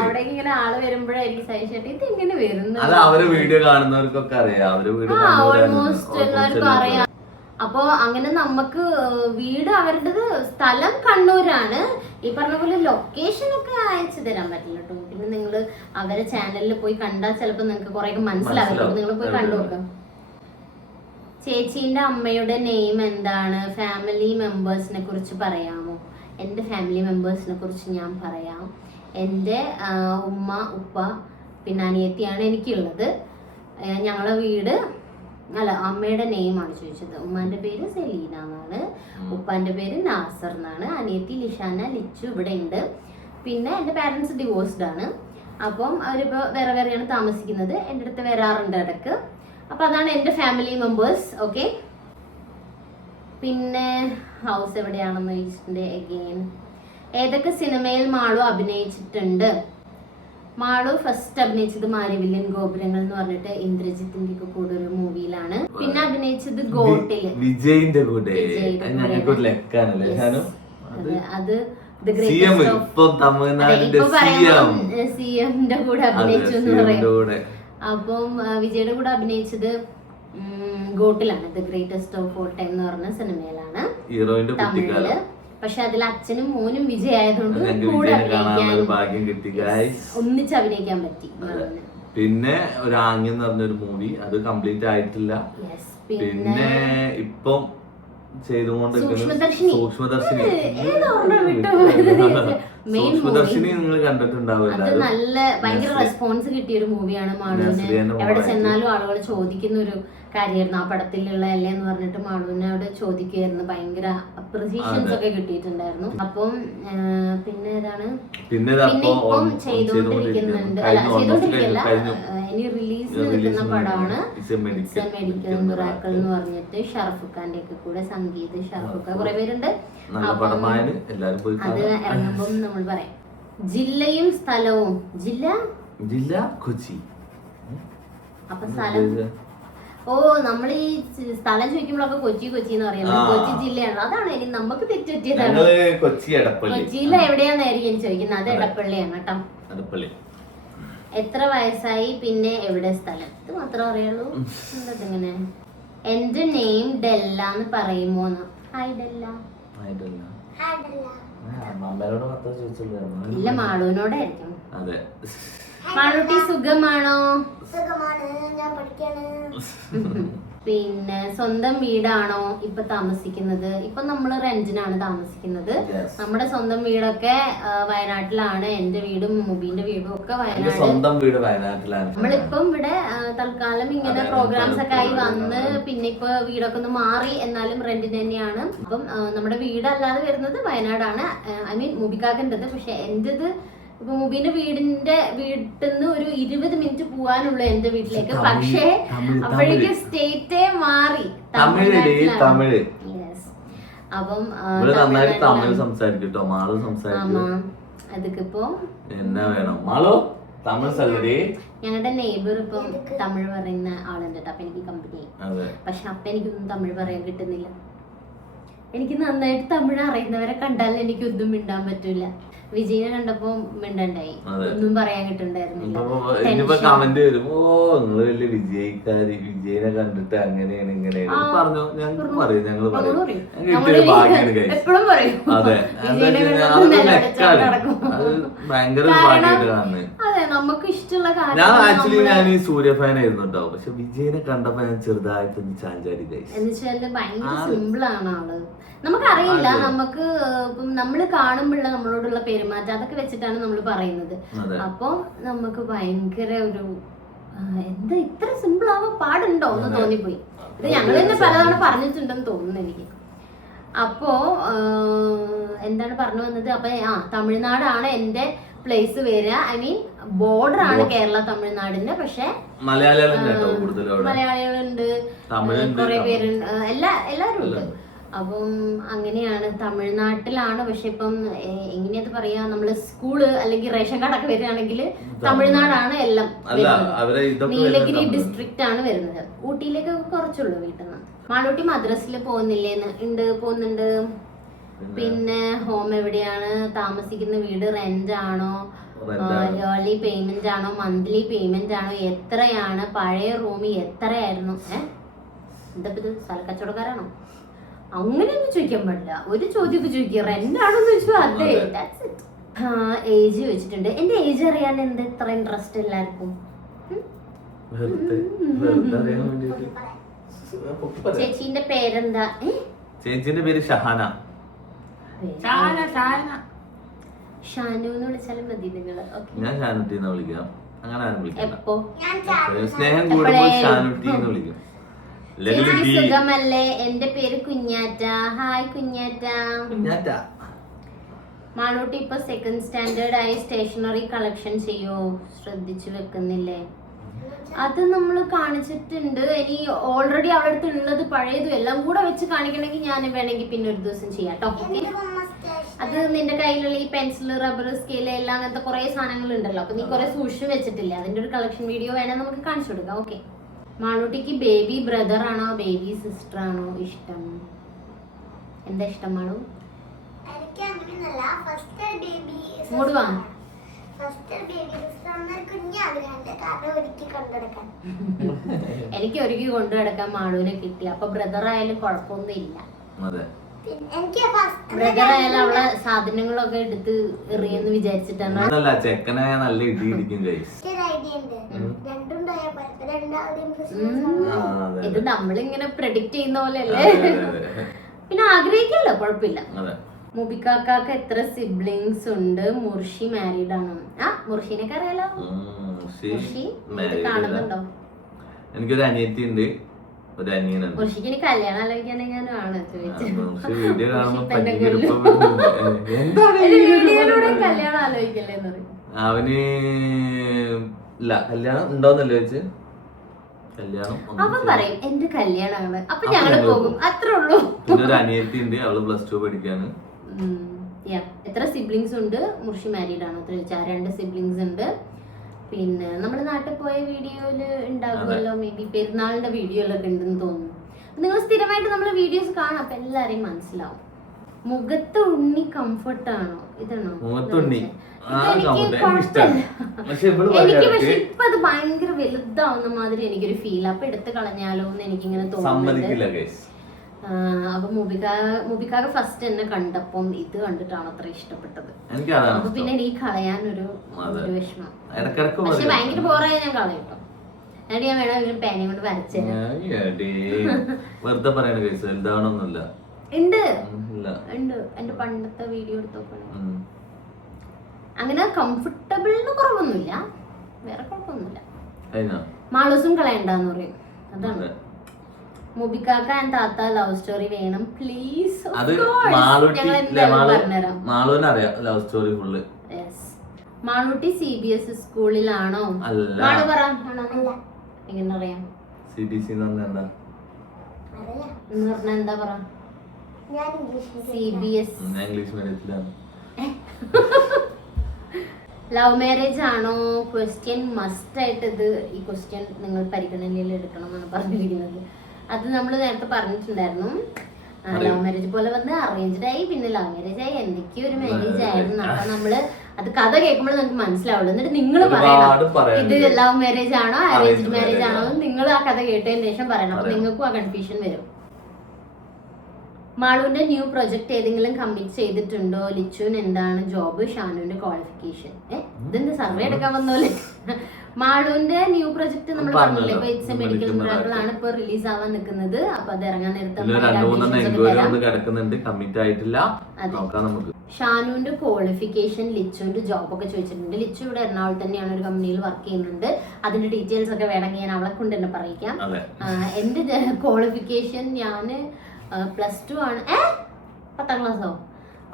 അവിടെ ഇങ്ങനെ ആള് വരുമ്പോഴായിരിക്കും സഹിച്ചേട്ടാ ഇത് എങ്ങനെ വരുന്നത്. വീഡിയോ കാണുന്നവർക്കൊക്കെ അറിയാം, ഓൾമോസ്റ്റ് എല്ലാവർക്കും അറിയാം. അപ്പോ അങ്ങനെ നമുക്ക് വീട് അവരുടേത് സ്ഥലം കണ്ണൂരാണ്. ഈ പറഞ്ഞ പോലെ ലൊക്കേഷൻ ഒക്കെ അയച്ചു തരാൻ പറ്റില്ല കേട്ടോ. പിന്നെ നിങ്ങള് അവരെ ചാനലിൽ പോയി കണ്ടാൽ ചിലപ്പോ നിങ്ങൾക്ക് കുറെ മനസ്സിലാവില്ല. നിങ്ങൾ പോയി കണ്ടു നോക്കാം. ചേച്ചീന്റെ അമ്മയുടെ നെയിം എന്താണ്? ഫാമിലി മെമ്പേഴ്സിനെ കുറിച്ച് പറയാമോ? എൻ്റെ ഫാമിലി മെമ്പേഴ്സിനെ കുറിച്ച് ഞാൻ പറയാം. എൻ്റെ ഉമ്മ, ഉപ്പ, പിന്നെ അനിയത്തിയാണ് എനിക്കുള്ളത്. ഞങ്ങളെ വീട് അമ്മയുടെ നെയിമാണ് ചോദിച്ചത്. ഉമ്മാന്റെ പേര് സെലീന എന്നാണ്, ഉപ്പാന്റെ പേര് നാസർ എന്നാണ്, അനിയത്തി ലിഷാന, ലിച്ചു ഇവിടെ ഉണ്ട്. പിന്നെ എൻ്റെ പാരൻസ് ഡിവോഴ്സ്ഡ് ആണ്. അപ്പം അവരിപ്പോൾ വേറെ വേറെയാണ് താമസിക്കുന്നത്. എൻ്റെ അടുത്ത് വരാറുണ്ട് ഇടയ്ക്ക്. അപ്പം അതാണ് എൻ്റെ ഫാമിലി മെമ്പേഴ്സ്. ഓക്കെ, പിന്നെ ഹൗസ് എവിടെയാണെന്ന് ചോദിച്ചിട്ടുണ്ട്. അഗെയിൻ ഏതൊക്കെ സിനിമയിൽ മാളു അഭിനയിച്ചിട്ടുണ്ട്? മാളു ഫസ്റ്റ് അഭിനയിച്ചത് മാരിവില്ലൻ ഗോപുരങ്ങൾ എന്ന് പറഞ്ഞിട്ട് ഇന്ദ്രജിത്തിന്റെ ഒക്കെ കൂടെ ഒരു മൂവിയിലാണ്. പിന്നെ അഭിനയിച്ചത് ഗോട്ടില് വിജയിന്റെ കൂടെ. അത് സിഎമ്മിന്റെ കൂടെ അഭിനയിച്ചു എന്ന് പറയും. അപ്പം വിജയുടെ കൂടെ അഭിനയിച്ചത് ഗോട്ടിലാണ്. The greatest of all time എന്ന് പറഞ്ഞ സിനിമയിലാണ്, തമിഴില്. പക്ഷെ അതിൽ അച്ഛനും മോനും വിജയ് ആയതുകൊണ്ട് കൂടെ ഒന്നിച്ച് അഭിനയിക്കാൻ പറ്റി. പിന്നെ ഒരു ആംഗ്യം എന്ന് പറഞ്ഞൊരു മൂവി, അത് കംപ്ലീറ്റ് ആയിട്ടില്ല. പിന്നെ ഇപ്പം സൂക്ഷ്മദർശിനി നിങ്ങൾ കണ്ടിട്ടുണ്ടാവില്ല. അത് നല്ല ഭയങ്കര റെസ്പോൺസ് കിട്ടിയ ഒരു മൂവിയാണ്. മാളുവിന് എവിടെ ചെന്നാലും ആളുകൾ ചോദിക്കുന്ന ഒരു കാര്യമായിരുന്നു ആ പടത്തിലുള്ള അല്ലേ എന്ന് പറഞ്ഞിട്ട് മാളുവിനോട് ചോദിക്കുമായിരുന്നു. ഭയങ്കര അപ്രിസിയേഷൻസ് ഒക്കെ കിട്ടിയിട്ടുണ്ടായിരുന്നു. അപ്പം പിന്നെ ഏതാണ് ഇപ്പം ചെയ്തോണ്ടിരിക്കുന്നുണ്ട്, അല്ല ചെയ്തോണ്ടിരിക്കല്ല, ഇനി റിലീസിന് നിൽക്കുന്ന പടമാണ് മെഡിക്കൽ മിറാക്കിൾ എന്ന് പറഞ്ഞിട്ട് ഷറഫ് ഖാന്റെ ഒക്കെ കൂടെ സംഗീത്, ഷറഫ് ഖാൻ കുറെ പേരുണ്ട്. അത് ഇറങ്ങുമ്പം നമ്മൾ പറയാം. ജില്ലയും സ്ഥലവും. ജില്ല കൊച്ചി. അപ്പൊ സ്ഥലം നമ്മൾ ഈ സ്ഥലം ചോദിക്കുമ്പോഴൊക്കെ കൊച്ചി എന്ന് പറയുന്നത് കൊച്ചി ജില്ലയാണ്. അതാണ് ഇനി നമുക്ക് തെറ്റെറ്റിയതാണ്. കൊച്ചിയിലെ എവിടെയാന്നായിരിക്കും ചോദിക്കുന്നത്. അത് എടപ്പള്ളിയാണ് കേട്ടോ. എത്ര വയസ്സായി, പിന്നെ എവിടെ സ്ഥലം, ഇത് മാത്രമേ അറിയുള്ളൂ. എന്തതിങ്ങനെ എന്റെ നെയിം ഡെല്ല എന്ന് പറയുമോന്ന്. ഹായ് ഡെല്ല. ഇല്ല, മാളുവിനോടായിരിക്കും. മാളൂട്ടി സുഖമാണോ? ഞാൻ പഠിക്കാണ്. പിന്നെ സ്വന്തം വീടാണോ ഇപ്പൊ താമസിക്കുന്നത്? ഇപ്പൊ നമ്മള് റെന്റിനാണ് താമസിക്കുന്നത്. നമ്മുടെ സ്വന്തം വീടൊക്കെ വയനാട്ടിലാണ്. എന്റെ വീടും മുബീന്റെ വീടും ഒക്കെ വയനാട്ടിലാണ്. നമ്മളിപ്പം ഇവിടെ തൽക്കാലം ഇങ്ങനെ പ്രോഗ്രാംസ് ഒക്കെ ആയി വന്ന് പിന്നെ ഇപ്പൊ വീടൊക്കെ ഒന്ന് മാറി, എന്നാലും റെന്റിന് തന്നെയാണ്. അപ്പം നമ്മുടെ വീടല്ലാതെ വരുന്നത് വയനാടാണ്. ഐ മീൻ മുബിക്കാക്കിൻ്റെത്. പക്ഷെ എന്റേത് ഇപ്പൊ മുബീന്റെ വീട്ടിന്ന് ഒരു 20 മിനിറ്റ് പോവാനുള്ള എന്റെ വീട്ടിലേക്ക്. പക്ഷേ അപ്പോഴേക്കും സ്റ്റേറ്റേ മാറി. അപ്പം അതിക്കിപ്പോ ഞങ്ങളുടെ നെയ്ബർ ഇപ്പം തമിഴ് പറയുന്ന ആളുണ്ട്. അപ്പൊ എനിക്ക് കമ്പനി. പക്ഷെ അപ്പൊ എനിക്കൊന്നും തമിഴ് പറയാൻ കിട്ടുന്നില്ല. എനിക്ക് നന്നായിട്ട് തമിഴ് അറിയുന്നവരെ കണ്ടാൽ എനിക്കൊന്നും മിണ്ടാൻ പറ്റൂല. വിജയിനെ കണ്ടപ്പോ മിണ്ടണ്ടായി, ഒന്നും പറയാൻ കിട്ടുണ്ടായിരുന്നില്ല. കമന്റ് വരും, ഓ നിങ്ങള് വലിയ വിജയിക്കാരി, വിജയനെ കണ്ടിട്ട് അങ്ങനെയാണ് ഇങ്ങനെയാണ് പറഞ്ഞു. ഞങ്ങൾ പറയും, ഞങ്ങള് പറയും, എപ്പോഴും പറയും. അതെ, ഭയങ്കര ഭാഗ്യമായിട്ട് കാണുന്നത്. അതെ, നമുക്ക് ഇഷ്ടമുള്ള കാര്യം. ഞാൻ ഈ സൂര്യ ഫാൻ ആയിരുന്നു കേട്ടോ. പക്ഷെ വിജയനെ കണ്ടപ്പോ ഞാൻ ചെറുതായിട്ടൊന്ന് ചാഞ്ചാടി. എന്നുവെച്ചാല് ഭയങ്കര സിമ്പിൾ ആണ് ആള്. നമുക്കറിയില്ല, നമുക്ക് നമ്മള് കാണുമ്പോഴുള്ള നമ്മളോടുള്ള പെരുമാറ്റം അതൊക്കെ വെച്ചിട്ടാണ് നമ്മൾ പറയുന്നത്. അപ്പൊ നമുക്ക് ഭയങ്കര ഒരു എന്താ ഇത്ര സിമ്പിൾ ആവാൻ പാടുണ്ടോ എന്ന് തോന്നിപ്പോയി. ഇത് ഞങ്ങൾ തന്നെ പലതവണ പറഞ്ഞിട്ടുണ്ടെന്ന് തോന്നുന്നു എനിക്ക്. അപ്പോ എന്താണ് പറഞ്ഞു വന്നത്? അപ്പൊ തമിഴ്നാടാണ് എന്റെ പ്ലേസ് വരിക. ഐ മീൻ ബോർഡർ ആണ് കേരള തമിഴ്നാടിന്റെ. പക്ഷെ മലയാളികളുണ്ട്, കുറെ പേരുണ്ട്, എല്ലാരും ഉണ്ട്. അപ്പം അങ്ങനെയാണ്, തമിഴ്നാട്ടിലാണ്. പക്ഷെ ഇപ്പം എങ്ങനെയത് പറയാ, നമ്മള് സ്കൂള് അല്ലെങ്കിൽ റേഷൻ കാർഡൊക്കെ വരികയാണെങ്കിൽ തമിഴ്നാടാണ് എല്ലാം. നീലഗിരി ഡിസ്ട്രിക്റ്റ് ആണ് വരുന്നത്. ഊട്ടിയിലേക്ക് കുറച്ചുള്ളൂ വീട്ടിൽ നിന്ന്. മാളൂട്ടി മദ്രസിൽ പോകുന്നില്ലേന്ന്? പോകുന്നുണ്ട്. പിന്നെ ഹോം എവിടെയാണ്? താമസിക്കുന്ന വീട് റെന്റ് ആണോ, ഇയർലി പേയ്മെന്റ് ആണോ, മന്ത്ലി പേയ്മെന്റ് ആണോ, എത്രയാണ്, പഴയ റൂമിൽ എത്രയായിരുന്നു? എന്താ ഇത് സ്ഥലക്കച്ചവടക്കാരാണോ? അങ്ങനെയൊന്നും ചോദിക്കാൻ പാടില്ല. ഒരു ചോദ്യമൊക്കെ ചോദിക്കുക, റെന്റ് ആണോന്ന് ചോദിച്ചു. അതെ, ഏജ് വെച്ചിട്ടുണ്ട്. എന്റെ ഏജ് അറിയാൻ എന്താ ഇത്ര ഇൻട്രസ്റ്റ് എല്ലാവർക്കും? ചേച്ചീന്റെ പേരെന്താ? ചേച്ചീന്റെ പേര് ഷഹാന. ഷാനു എന്ന് വിളിച്ചാലും മതി നിങ്ങള്. ഞാൻ ഷാനുട്ടി എന്ന് വിളിക്കാം. അങ്ങനെ ആരും വിളിക്കാം. എപ്പോ സ്നേഹം കൂടുമ്പോൾ ഷാനുട്ടി എന്ന് വിളിക്കും. സുഖമല്ലേ? എന്റെ പേര് കുഞ്ഞാറ്റ. ഹായ് കുഞ്ഞാറ്റ. മാളൂട്ടി ഇപ്പൊ 2nd സ്റ്റാൻഡേർഡ് ആയി. സ്റ്റേഷനറി കളക്ഷൻ ചെയ്യോ? ശ്രദ്ധിച്ചു വെക്കുന്നില്ലേ? അത് നമ്മൾ കാണിച്ചിട്ടുണ്ട്. ഇനി ഓൾറെഡി അവിടെ അടുത്ത് ഉള്ളത് പഴയതും എല്ലാം കൂടെ വെച്ച് കാണിക്കണമെങ്കിൽ ഞാൻ വേണമെങ്കിൽ പിന്നെ ഒരു ദിവസം ചെയ്യാം കേട്ടോ. ഓക്കെ, അത് നിന്റെ കയ്യിലുള്ള ഈ പെൻസിൽ, റബ്ബർ, സ്കെയിൽ എല്ലാം അങ്ങനത്തെ കുറെ സാധനങ്ങൾ ഉണ്ടല്ലോ. അപ്പൊ നീ കുറെ സൂക്ഷിച്ച് വെച്ചിട്ടില്ല. അതിന്റെ ഒരു കളക്ഷൻ വീഡിയോ വേണമെങ്കിൽ നമുക്ക് കാണിച്ചു കൊടുക്കാം. ഓക്കെ. മാളൂട്ടിക്ക് ബേബി ബ്രദർ ആണോ ബേബി സിസ്റ്റർ ആണോ ഇഷ്ടം? എന്താ ഇഷ്ടം മാളു? എനിക്ക് ഒരുക്കി കൊണ്ടു നടക്കാൻ മാളുവിനെ കിട്ടി. അപ്പൊ ബ്രദർ ആയാലും കുഴപ്പമൊന്നും ഇല്ല. ബ്രദർ ആയാലും അവളെ സാധനങ്ങളൊക്കെ എടുത്ത് എറിയെന്ന് വിചാരിച്ചിട്ടാണ്. ചെക്കനായ നല്ല ഇടിയിരിക്കും. ഇത് നമ്മളിങ്ങനെ പ്രെഡിക്റ്റ് ചെയ്യുന്ന പോലെ അല്ലേ? പിന്നെ ആഗ്രഹിക്കല്ലോ, കുഴപ്പമില്ല. മുബിക്കാക്ക് എത്ര സിബ്ലിങ്സ് ഉണ്ട്? മുർഷി മാരീഡ് ആണോ? മുർഷിനൊക്കെ അറിയാലോ. മുർഷി കാണുന്നുണ്ടോ? എനിക്കൊരു അനിയത്തി ഉണ്ട്. ഒരു അനിയനുണ്ട്. മുർഷിക്ക് ഇനി കല്യാണം ആലോചിക്കാനെങ്ങാനും ആണ് ചോദിച്ചത്. വീഡിയോ കാണുമ്പോ കല്യാണം ആലോചിക്കല്ലേ എന്ന് പറയും. അവന് ഇല്ല കല്യാണം ഉണ്ടോന്നല്ലേ ചോദിച്ച്. കല്യാണം അവൻ പറയും എന്റെ കല്യാണമാണ്, അപ്പൊ ഞങ്ങള് പോകും, അത്രേ ഉള്ളൂ. പിന്നെ ഒരു അനിയത്തി ഉണ്ട്, അവള് +2 പഠിക്കാണ്. എത്ര സിബ്ലിങ്സ് ഉണ്ട്? മുർഷി മാരീഡ് ആണ് അത്ര ചോദിച്ചാൽ. 2 സിബ്ലിങ്സ് ഉണ്ട്. പിന്നെ നമ്മുടെ നാട്ടിൽ പോയ വീഡിയോയില് ഉണ്ടാകുമല്ലോ, മേ ബി പെരുന്നാളിന്റെ വീഡിയോയിലൊക്കെ ഉണ്ടെന്ന് തോന്നുന്നു. നിങ്ങൾ സ്ഥിരമായിട്ട് നമ്മള് വീഡിയോസ് കാണാം, അപ്പൊ എല്ലാരെയും മനസ്സിലാവും. മുഖത്ത് ഉണ്ണി കംഫർട്ട് ആണോ? ഇതാണോ മുഖത്തുണ്ണി? എനിക്ക് പക്ഷെ ഇപ്പൊ അത് ഭയങ്കര വലുതാവുന്ന മാതിരി എനിക്കൊരു ഫീൽ. അപ്പൊ എടുത്ത് കളഞ്ഞാലോ എന്ന് എനിക്കിങ്ങനെ തോന്നുന്നുണ്ട്. അപ്പൊ മുബിക്കാക ഫസ്റ്റ് എന്നെ കണ്ടപ്പം ഇത് കണ്ടിട്ടാണ് അത്ര ഇഷ്ടപ്പെട്ടത്. അപ്പൊ പിന്നെ എനിക്ക് കളയാനൊരു വിഷമം. പക്ഷെ ഭയങ്കര ബോറായ ഞാൻ കളയട്ടോ. എന്നിട്ട് ഞാൻ വേണം പേനയും കൊണ്ട് വരച്ചു. വെറുതെ പറയണ കേസ് എന്താണോന്നില്ല. ഉണ്ട് എന്റെ പണ്ടത്തെ വീഡിയോ എടുത്തോക്കണേ. അങ്ങനെ കംഫർട്ടബിളിന് കുറവൊന്നുമില്ല, വേറെ കുഴപ്പമൊന്നുമില്ല. മാളൂസും കളയണ്ടെന്ന് പറയും. അതാണ് മുബിക്കാക്ക ആൻഡ് താത്ത ലവ് സ്റ്റോറി വേണം പ്ലീസ്. മാളൂട്ടി CBS സ്കൂളിലാണോ? മാളു പറ. എങ്ങനെ അറിയാം? CBC എന്ന് പറഞ്ഞാ എന്താ പറ? CBS ഇംഗ്ലീഷ് മീഡിയത്തിലാണ്. ലവ് മാരേജ് ആണോ? ക്വസ്റ്റ്യൻ മസ്റ്റ് ആയിട്ട് ഈ ക്വസ്റ്റ്യൻ നിങ്ങൾ പരിഗണനയിൽ എടുക്കണം എന്നാണ് പറഞ്ഞിരിക്കുന്നത്. അത് നമ്മൾ നേരത്തെ പറഞ്ഞിട്ടുണ്ടായിരുന്നു. ലവ് മാരേജ് പോലെ വന്ന് അറേഞ്ച്ഡ് ആയി, പിന്നെ ലവ് മാരേജ് ആയി, എന്തൊക്കെയോ ഒരു മാരേജ് ആയിരുന്നു. അപ്പൊ നമ്മള് അത് കഥ കേൾക്കുമ്പോൾ നമുക്ക് മനസ്സിലാവുള്ളൂ. എന്നിട്ട് നിങ്ങൾ പറയണം ഇത് ലവ് മാരേജ് ആണോ അറേഞ്ച്ഡ് മാരേജ് ആണോ എന്ന് നിങ്ങൾ ആ കഥ കേട്ടതിന് ശേഷം പറയണം. അപ്പൊ നിങ്ങൾക്കും ആ കൺഫ്യൂഷൻ വരും. മാളുവിന്റെ ന്യൂ പ്രൊജക്ട് ഏതെങ്കിലും കമ്മിറ്റ് ചെയ്തിട്ടുണ്ടോ? ലിച്ചുവിന് എന്താണ് ജോബ്? ഷാനുവിന്റെ ക്വാളിഫിക്കേഷൻ? ഇതെന്ത് സർവേ എടുക്കാൻ വന്നോലെ. മാളുവിന്റെ ന്യൂ പ്രൊജക്ട് നമ്മൾ പറഞ്ഞില്ലേ, ഇപ്പൊ ഇറ്റ്സ് എ മെഡിക്കൽ മിറാക്കിൾ ആണ് ഇപ്പൊ റിലീസ് ആവാൻ നിൽക്കുന്നത്. അപ്പൊ അത് ഇറങ്ങാൻ നേരത്തെ ഷാനുവിന്റെ ക്വാളിഫിക്കേഷൻ, ലിച്ചുവിന്റെ ജോബ് ഒക്കെ ചോദിച്ചിട്ടുണ്ട്. ലിച്ചു ഇവിടെ എറണാകുളത്ത് തന്നെയാണ് ഒരു കമ്പനിയിൽ വർക്ക് ചെയ്യുന്നുണ്ട്. അതിന്റെ ഡീറ്റെയിൽസ് ഒക്കെ വേണമെങ്കിൽ ഞാൻ അവളെ കൊണ്ട് തന്നെ പറയിക്കാം. എന്റെ ക്വാളിഫിക്കേഷൻ ഞാന് +2 ആണ്. 10ാം ക്ലാസ്സോ?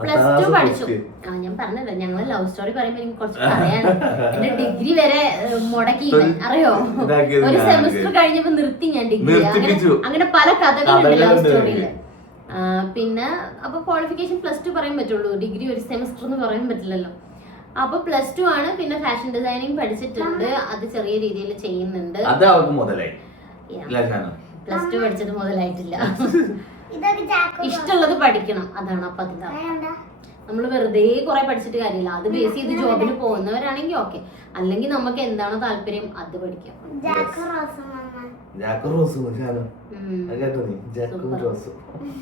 +2 പഠിച്ചു. ഞാൻ പറഞ്ഞല്ലോ, ഞങ്ങൾ ലവ് സ്റ്റോറി പറയുമ്പോ എനിക്ക് കുറച്ച് പറയാൻ. എന്റെ ഡിഗ്രി വരെ മുടക്കി അറിയോ? ഒരു സെമസ്റ്റർ കഴിഞ്ഞപ്പോ നിർത്തി ഞാൻ ഡിഗ്രി. അങ്ങനെ പല കഥകളുണ്ട് ലവ് സ്റ്റോറിയില്. പിന്നെ അപ്പൊ ക്വാളിഫിക്കേഷൻ +2 പറയാൻ പറ്റുള്ളൂ, ഡിഗ്രി ഒരു സെമസ്റ്റർ എന്ന് പറയാൻ പറ്റില്ലല്ലോ. അപ്പൊ +2 ആണ്. പിന്നെ ഫാഷൻ ഡിസൈനിങ് പഠിച്ചിട്ടുണ്ട്, അത് ചെറിയ രീതിയിൽ ചെയ്യുന്നുണ്ട്. +2 പഠിച്ചത് മുതലായിട്ടില്ല. ഇഷ്ടമുള്ളത് പഠിക്കണം, അതാണ്. അപ്പൊ അതിന്റെ നമ്മള് വെറുതെ കുറെ പഠിച്ചിട്ട് കാര്യമില്ല. അത് ബേസ് ചെയ്ത് ജോബിന് പോകുന്നവരാണെങ്കിൽ ഓക്കെ, അല്ലെങ്കിൽ നമുക്ക് എന്താണോ താല്പര്യം അത് പഠിക്കാം.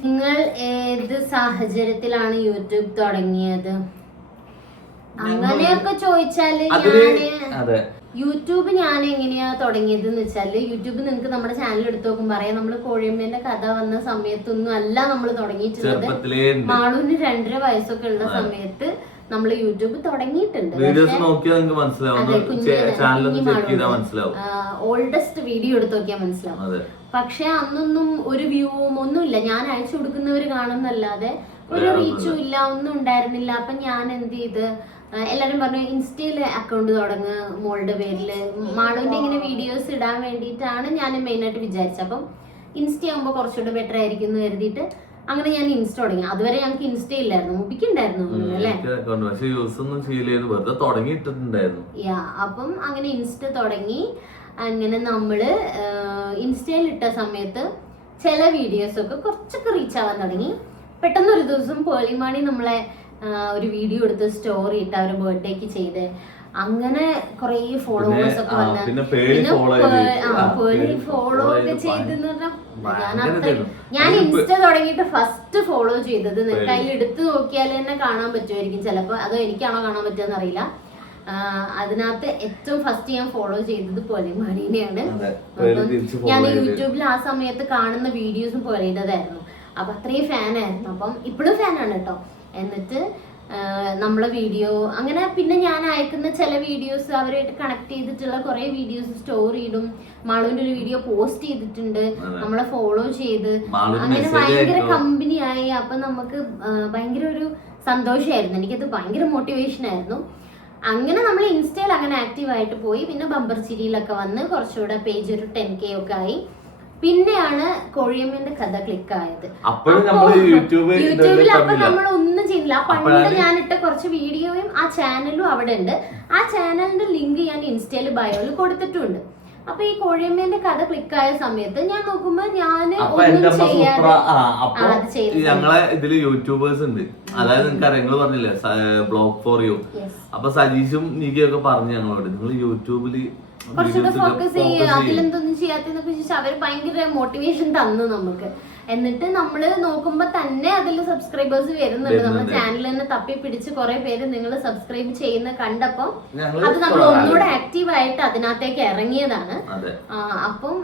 നിങ്ങൾ ഏത് സാഹചര്യത്തിലാണ് യൂട്യൂബ് തുടങ്ങിയത്? അങ്ങനെയൊക്കെ ചോദിച്ചാല് ഞാന് യൂട്യൂബ് ഞാൻ എങ്ങനെയാ തുടങ്ങിയത് എന്ന് വെച്ചാല്, യൂട്യൂബ് നിങ്ങൾക്ക് നമ്മുടെ ചാനൽ എടുത്ത് നോക്കുമ്പോ പറയാം, നമ്മള് കോഴിയമ്മേന്റെ കഥ വന്ന സമയത്തൊന്നും അല്ല നമ്മൾ തുടങ്ങിയിട്ടുള്ളത്. മാളൂന് 2.5 വയസ്സൊക്കെ ഉള്ള സമയത്ത് നമ്മൾ യൂട്യൂബ് തുടങ്ങിയിട്ടുണ്ട്. ഓൾഡസ്റ്റ് വീഡിയോ എടുത്ത് നോക്കിയാൽ മനസ്സിലാവും. പക്ഷെ അന്നൊന്നും ഒരു വ്യൂവും ഒന്നുമില്ല. ഞാൻ അയച്ചു കൊടുക്കുന്നവര് കാണുന്നല്ലാതെ ഒരു റീച്ചും ഇല്ല, ഒന്നും ഉണ്ടായിരുന്നില്ല. അപ്പൊ ഞാൻ എന്ത് ചെയ്ത്, എല്ലാരും പറഞ്ഞു ഇൻസ്റ്റയില് അക്കൗണ്ട് തുടങ്ങുക മോളുടെ പേരില്. മാളുവിന്റെ ഇങ്ങനെ വീഡിയോസ് ഇടാൻ വേണ്ടിയിട്ടാണ് ഞാൻ മെയിനായിട്ട് വിചാരിച്ചത്. അപ്പം ഇൻസ്റ്റ ആകുമ്പോ കുറച്ചുകൂടെ ബെറ്റർ ആയിരിക്കും എന്ന് കരുതിയിട്ട് അങ്ങനെ ഞാൻ ഇൻസ്റ്റ തുടങ്ങി. അതുവരെ ഞങ്ങൾക്ക് ഇൻസ്റ്റ ഇല്ലായിരുന്നു, മുബിക്കുണ്ടായിരുന്നു അല്ലേ? അപ്പം അങ്ങനെ ഇൻസ്റ്റ തുടങ്ങി. അങ്ങനെ നമ്മള് ഇൻസ്റ്റയിൽ ഇട്ട സമയത്ത് ചില വീഡിയോസ് ഒക്കെ കുറച്ചൊക്കെ റീച്ച് ആവാൻ തുടങ്ങി. പെട്ടെന്ന് ഒരു ദിവസം പേളിമാണി നമ്മളെ ഒരു വീഡിയോ എടുത്ത് സ്റ്റോറി ഇട്ട് അവരുടെ ബർത്ത്ഡേക്ക് ചെയ്ത്, അങ്ങനെ കുറെ ഫോളോവേഴ്സ് ഒക്കെ വന്ന് ഫോളോ ഒക്കെ ചെയ്തെന്ന് പറഞ്ഞാൽ ഞാൻ ഇൻസ്റ്റ തുടങ്ങിയിട്ട് ഫസ്റ്റ് ഫോളോ ചെയ്തത് കയ്യിൽ എടുത്ത് നോക്കിയാൽ തന്നെ കാണാൻ പറ്റുമായിരിക്കും ചിലപ്പോ, അതോ എനിക്കാണോ കാണാൻ പറ്റുമെന്ന് അറിയില്ല. അതിനകത്ത് ഏറ്റവും ഫസ്റ്റ് ഞാൻ ഫോളോ ചെയ്തത് പേളിമാണിനെയാണ്. ഞാൻ യൂട്യൂബിൽ ആ സമയത്ത് കാണുന്ന വീഡിയോസും പേളിയുടേതായിരുന്നു. അപ്പൊ അത്രയും ഫാനായിരുന്നു. അപ്പം ഇപ്പോഴും ഫാനാണ് കേട്ടോ. എന്നിട്ട് നമ്മളെ വീഡിയോ അങ്ങനെ പിന്നെ ഞാൻ അയക്കുന്ന ചില വീഡിയോസ് അവരായിട്ട് കണക്ട് ചെയ്തിട്ടുള്ള കുറെ വീഡിയോസ് സ്റ്റോറി ഇടും. മാളുവിന്റെ ഒരു വീഡിയോ പോസ്റ്റ് ചെയ്തിട്ടുണ്ട്, നമ്മളെ ഫോളോ ചെയ്ത് അങ്ങനെ ഭയങ്കര കമ്പനിയായി. അപ്പൊ നമുക്ക് ഭയങ്കര ഒരു സന്തോഷമായിരുന്നു, എനിക്കത് ഭയങ്കര മോട്ടിവേഷൻ ആയിരുന്നു. അങ്ങനെ നമ്മൾ ഇൻസ്റ്റയിൽ അങ്ങനെ ആക്റ്റീവ് ആയിട്ട് പോയി. പിന്നെ ബമ്പർ ചിരിയിലൊക്കെ വന്ന് കുറച്ചുകൂടെ പേജ് ഒരു 10K ഒക്കെ ആയി. പിന്നെയാണ് കോഴിയമ്മന്റെ കഥ ക്ലിക്ക് ആയത്. യൂട്യൂബിൽ അപ്പൊ നമ്മൾ ഒന്നും ചെയ്യില്ല. പണ്ട് ഞാനിട്ട കുറച്ച് വീഡിയോയും ആ ചാനലും അവിടെ ഉണ്ട്. ആ ചാനലിന്റെ ലിങ്ക് ഞാൻ ഇൻസ്റ്റയിൽ ബയോയിൽ കൊടുത്തിട്ടുണ്ട്. അപ്പൊ ഈ കോഴിയമ്മേന്റെ കഥ ക്ലിക്ക് ആയ സമയത്ത് ഞാൻ നോക്കുമ്പോ ഞാന് ഞങ്ങളെ ഇതില് യൂട്യൂബേഴ്സ് ഉണ്ട്, അതായത് നിങ്ങൾക്ക് നിങ്ങൾ പറഞ്ഞില്ലേ ബ്ലോഗ് ഫോർ യു. അപ്പൊ സജീഷും നീതിയൊക്കെ പറഞ്ഞു ഞങ്ങളോട് നിങ്ങൾ യൂട്യൂബില് കുറച്ചുകൂടെ ഫോക്കസ് ചെയ്യുക, അതിലെന്തൊന്നും ചെയ്യാത്തതെന്നൊക്കെ ചോദിച്ചാൽ അവര് ഭയങ്കര മോട്ടിവേഷൻ തന്നു നമുക്ക്. എന്നിട്ട് നമ്മള് നോക്കുമ്പോ തന്നെ അതിൽ സബ്സ്ക്രൈബേഴ്സ് വരുന്നുണ്ട്. നമ്മുടെ ചാനൽ തന്നെ തപ്പി പിടിച്ച് കുറെ പേര് നിങ്ങൾ സബ്സ്ക്രൈബ് ചെയ്യുന്ന കണ്ടപ്പോ അത് നമ്മൾ ഒന്നുകൂടെ ആക്റ്റീവ് ആയിട്ട് അതിനകത്തേക്ക് ഇറങ്ങിയതാണ്. അപ്പം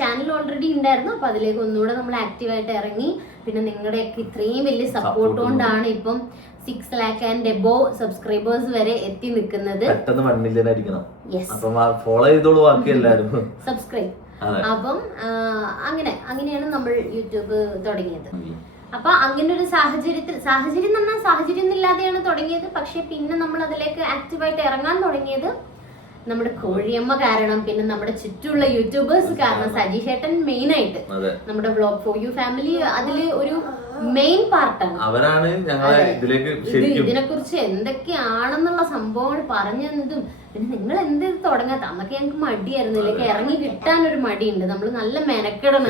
ചാനൽ ഓൾറെഡി ഉണ്ടായിരുന്നു, അപ്പൊ അതിലേക്ക് ഒന്നുകൂടെ നമ്മൾ ആക്റ്റീവ് ആയിട്ട് ഇറങ്ങി. പിന്നെ നിങ്ങളുടെയൊക്കെ ഇത്രയും വലിയ സപ്പോർട്ട് കൊണ്ടാണ് ഇപ്പം 6 lakh and above സബ്സ്ക്രൈബേഴ്സ് വരെ എത്തി നിൽക്കുന്നത്. പെട്ടെന്ന് 1 million ആയിരിക്കണം. ഫോളോ ചെയ്തോളൂ ബാക്കി എല്ലാവരും സബ്സ്ക്രൈബ്. അപ്പം അങ്ങനെയാണ് നമ്മൾ യൂട്യൂബ് തുടങ്ങിയത്. അപ്പൊ അങ്ങനെ ഒരു സാഹചര്യം എന്ന് പറഞ്ഞാൽ സാഹചര്യം ഇല്ലാതെയാണ് തുടങ്ങിയത്. പക്ഷെ പിന്നെ നമ്മൾ അതിലേക്ക് ആക്റ്റീവായിട്ട് ഇറങ്ങാൻ തുടങ്ങിയത് നമ്മുടെ കോഴിയമ്മ കാരണം, പിന്നെ നമ്മുടെ ചുറ്റുള്ള യൂട്യൂബേഴ്സ് കാരണം. സജീഷ് ഏട്ടൻ മെയിൻ ആയിട്ട് നമ്മുടെ വ്ലോഗ് ഫോർ യു ഫാമിലി അതില് ഒരു മെയിൻ പാർട്ടാണ്. അവരാണ് ഞങ്ങളെ ഇതിലേക്ക് ഇതിനെ കുറിച്ച് എന്തൊക്കെയാണെന്നുള്ള സംഭവങ്ങൾ പറഞ്ഞു തന്നതും. പിന്നെ നിങ്ങൾ എന്ത് തുടങ്ങാത്ത അന്നൊക്കെ ഞങ്ങൾക്ക് മടിയായിരുന്നു, ഇതിലേക്ക് ഇറങ്ങി കിട്ടാൻ ഒരു മടിയുണ്ട്. നമ്മൾ നല്ല മെനക്കെടണം.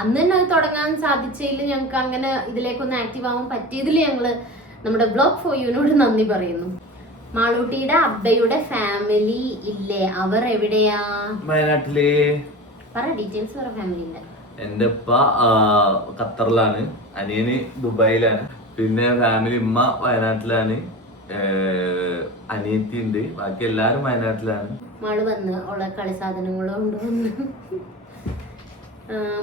അന്ന് തന്നെ അത് തുടങ്ങാൻ സാധിച്ചതിൽ ഞങ്ങൾക്ക് അങ്ങനെ ഇതിലേക്കൊന്ന് ആക്റ്റീവ് ആവാൻ പറ്റിയതിൽ ഞങ്ങള് നമ്മുടെ വ്ലോഗ് ഫോർ യുവിനോട് നന്ദി പറയുന്നു. മാളൂട്ടിയുടെ അബ്ബയുടെ ഫാമിലി ഇല്ലേ, അവർ എവിടെയാ? വയനാട്ടില്. പറ ഡീറ്റെയിൽസ് പറ ഫാമിലിന്റെ. എന്റെ ഉപ്പ ഖത്തറിലാണ്, അനിയന് ദുബായിലാണ്, പിന്നെ ഫാമിലി ഉമ്മ വയനാട്ടിലാണ്, അനിയത്തി ഉണ്ട്, ബാക്കി എല്ലാരും വയനാട്ടിലാണ്. മാള് വന്ന് ഉള്ള കളി സാധനങ്ങളും കൊണ്ടുവന്ന്.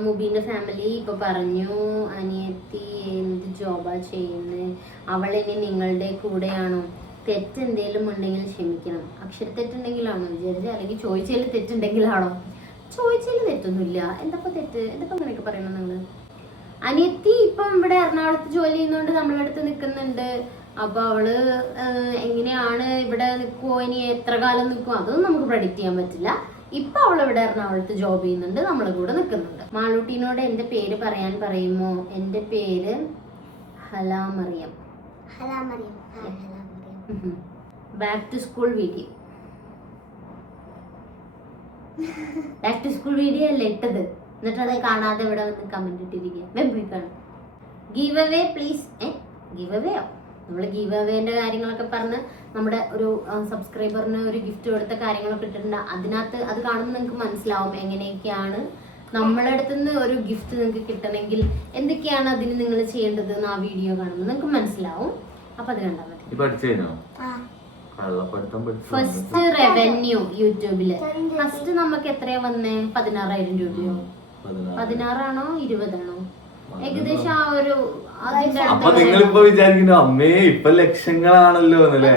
മുബീന്റെ ഫാമിലി ഇപ്പൊ പറഞ്ഞു അനിയത്തി എന്ത് ജോബാ ചെയ്യുന്നത്, അവൾ ഇനി നിങ്ങളുടെ കൂടെയാണോ? തെറ്റെന്തേലും ഉണ്ടെങ്കിൽ ക്ഷമിക്കണം. അക്ഷരത്തെറ്റുണ്ടെങ്കിലാണോ വിചാരിച്ചത്, അല്ലെങ്കിൽ ചോദിച്ചതിൽ തെറ്റുണ്ടെങ്കിലാണോ? ചോദിച്ചതിൽ തെറ്റൊന്നുമില്ല. എന്തൊക്കെ തെറ്റ്, എന്തൊക്കെ അങ്ങനെയൊക്കെ പറയണം നിങ്ങള്. അനിയത്തി ഇപ്പം ഇവിടെ എറണാകുളത്ത് ജോലി ചെയ്യുന്നോണ്ട് നമ്മളെ അടുത്ത് നിൽക്കുന്നുണ്ട്. അപ്പൊ അവള് എങ്ങനെയാണ് ഇവിടെ നിൽക്കുവോ, ഇനി എത്ര കാലം നിൽക്കുവോ അതൊന്നും നമുക്ക് പ്രഡിക്റ്റ് ചെയ്യാൻ പറ്റില്ല. ഇപ്പൊ അവൾ ഇവിടെ എറണാകുളത്ത് ജോബ് ചെയ്യുന്നുണ്ട്, നമ്മളെ കൂടെ നിൽക്കുന്നുണ്ട്. മാളൂട്ടിനോട് എന്റെ പേര് പറയാൻ പറയുമോ? എന്റെ പേര് Hala Mariyam. Back to school video. Back to school video അല്ലേ ഇട്ടത്, എന്നിട്ട് അത് കാണാതെ ഇവിടെ വന്ന് കമന്റ് ഇട്ടിരിക്കുക. വെബ് കാണും. Give away please. ഗീവ് അവേയോ? നമ്മള് ഗീവ് അവേന്റെ കാര്യങ്ങളൊക്കെ പറഞ്ഞ് നമ്മുടെ ഒരു സബ്സ്ക്രൈബറിന് ഒരു ഗിഫ്റ്റ് കൊടുത്ത കാര്യങ്ങളൊക്കെ ഇട്ടിട്ടുണ്ട്. അതിനകത്ത് അത് കാണുമ്പോൾ നിങ്ങൾക്ക് മനസ്സിലാവും എങ്ങനെയൊക്കെയാണ് നമ്മളെ അടുത്തുനിന്ന് ഒരു ഗിഫ്റ്റ് നിങ്ങൾക്ക് കിട്ടണമെങ്കിൽ എന്തൊക്കെയാണ് അതിന് നിങ്ങൾ ചെയ്യേണ്ടത് എന്ന് ആ വീഡിയോ കാണുമ്പോൾ നിങ്ങൾക്ക് മനസ്സിലാവും. അപ്പൊ അത് കണ്ടാൽ മതി. ഫസ്റ്റ് റവന്യൂ യൂട്യൂബില് ഫസ്റ്റ് നമുക്ക് എത്രയാ വന്നേ? 16,000 രൂപയോ? 16 20 ഏകദേശം ആ ഒരു. അപ്പൊ നിങ്ങളിപ്പോ വിചാരിക്കുന്നു അമ്മേ ഇപ്പൊ ലക്ഷങ്ങളാണല്ലോ എന്നല്ലേ?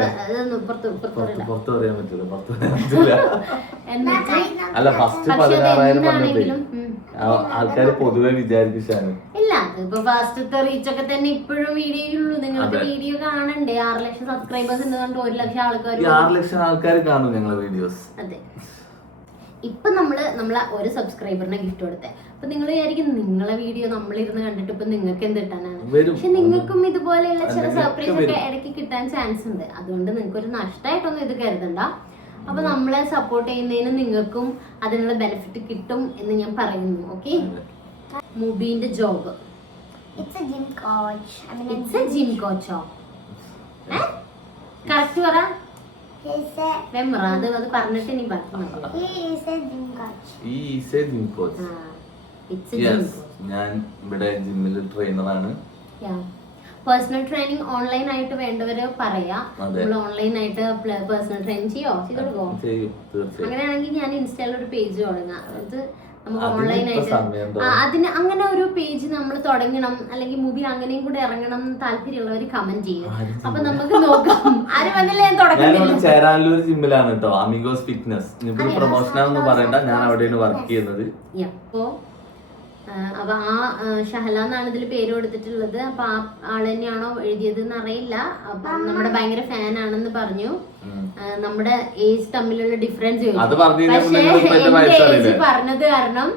പുറത്ത് പറയാൻ പറ്റില്ല. അല്ല ഫസ്റ്റ് 16,000 വന്നിട്ട് ആൾക്കാര് പൊതുവെ വിചാരിപ്പിച്ചാണ്. ഇല്ല ഇപ്പൊ ഫസ്റ്റത്തെ റീച്ച് ഒക്കെ തന്നെ ഇപ്പോഴും വീഡിയോയിലുള്ളൂ. നിങ്ങൾക്ക് വീഡിയോ കാണണ്ടേ? 6 ലക്ഷം സബ്സ്ക്രൈബേഴ്സ് ഉണ്ട്, 1 ലക്ഷം ആൾക്കാർ, 6 ലക്ഷം ആൾക്കാർ കാണും ഞങ്ങളെ വീഡിയോസ്. അതെ. ഇപ്പൊ നമ്മളെ ഒരു സബ്സ്ക്രൈബറിനെ ഗിഫ്റ്റ് കൊടുത്തേ. അപ്പൊ നിങ്ങൾ വിചാരിക്കും നിങ്ങളെ വീഡിയോ നമ്മളിരുന്ന് കണ്ടിട്ട് ഇപ്പൊ നിങ്ങൾക്ക് എന്ത് കിട്ടാനാണ്? പക്ഷെ നിങ്ങൾക്കും ഇതുപോലെയുള്ള ചില സർപ്രൈസ് ഒക്കെ ഇടയ്ക്ക് കിട്ടാൻ ചാൻസ് ഉണ്ട്. അതുകൊണ്ട് നിങ്ങൾക്ക് ഒരു നഷ്ടമായിട്ടൊന്നും ഇത് കരുതണ്ട. അപ്പൊ നമ്മളെ സപ്പോർട്ട് ചെയ്യുന്നതിന് നിങ്ങൾക്കും അതിനുള്ള ബെനിഫിറ്റ് കിട്ടും എന്ന് ഞാൻ പറയുന്നു. ഓക്കെ. മുബീന്റെ ജോബ് ജിം കോച്ചോ? കറക്റ്റ് പറ. അത് പറഞ്ഞിട്ട് ഇനി ഞാൻ ഇവിടെ ജിമ്മിൽ ട്രെയിനറാണ്. പേഴ്സണൽ ട്രെയിനിങ് ഓൺലൈൻ ആയിട്ട് വേണ്ടവര് പറയാ. നമ്മൾ ഓൺലൈൻ ആയിട്ട് പേഴ്സണൽ ട്രെയിനിങ് ചെയ്യോ? ചെയ്ത് കൊടുക്കോ? അങ്ങനെയാണെങ്കിൽ ഞാൻ ഇൻസ്റ്റയിൽ ഒരു പേജ് തുടങ്ങാം. അത് നമുക്ക് ഓൺലൈനായിട്ട് അതിന് അങ്ങനെ ഒരു പേജ് നമ്മൾ തുടങ്ങണം, അല്ലെങ്കിൽ മൂവി അങ്ങനെയും കൂടെ ഇറങ്ങണം എന്ന് താല്പര്യമുള്ളവർ കമന്റ് ചെയ്യും. അപ്പൊ നമുക്ക് നോക്കാം. ആരും വന്നില്ല, ഞാൻ തുടങ്ങുന്നില്ല. ചേരാനല്ലൂർ ജിമ്മിലാണ് കേട്ടോ, അമിഗോസ് ഫിറ്റ്നസ്. പ്രൊമോഷനാണെന്ന് പറയണ്ട, ഞാൻ അവിടെയാണ് വർക്ക് ചെയ്യുന്നത്. അപ്പൊ ആ ഷഹല എന്നാണ് ഇതിൽ പേര് കൊടുത്തിട്ടുള്ളത്. അപ്പൊ ആ ആള് തന്നെയാണോ എഴുതിയത് എന്ന് അറിയില്ല. അപ്പൊ നമ്മുടെ ഭയങ്കര ഫാൻ ആണെന്ന് പറഞ്ഞു. നമ്മുടെ ഏജ് തമ്മിലുള്ള ഡിഫറൻസ് പറഞ്ഞത് കാരണം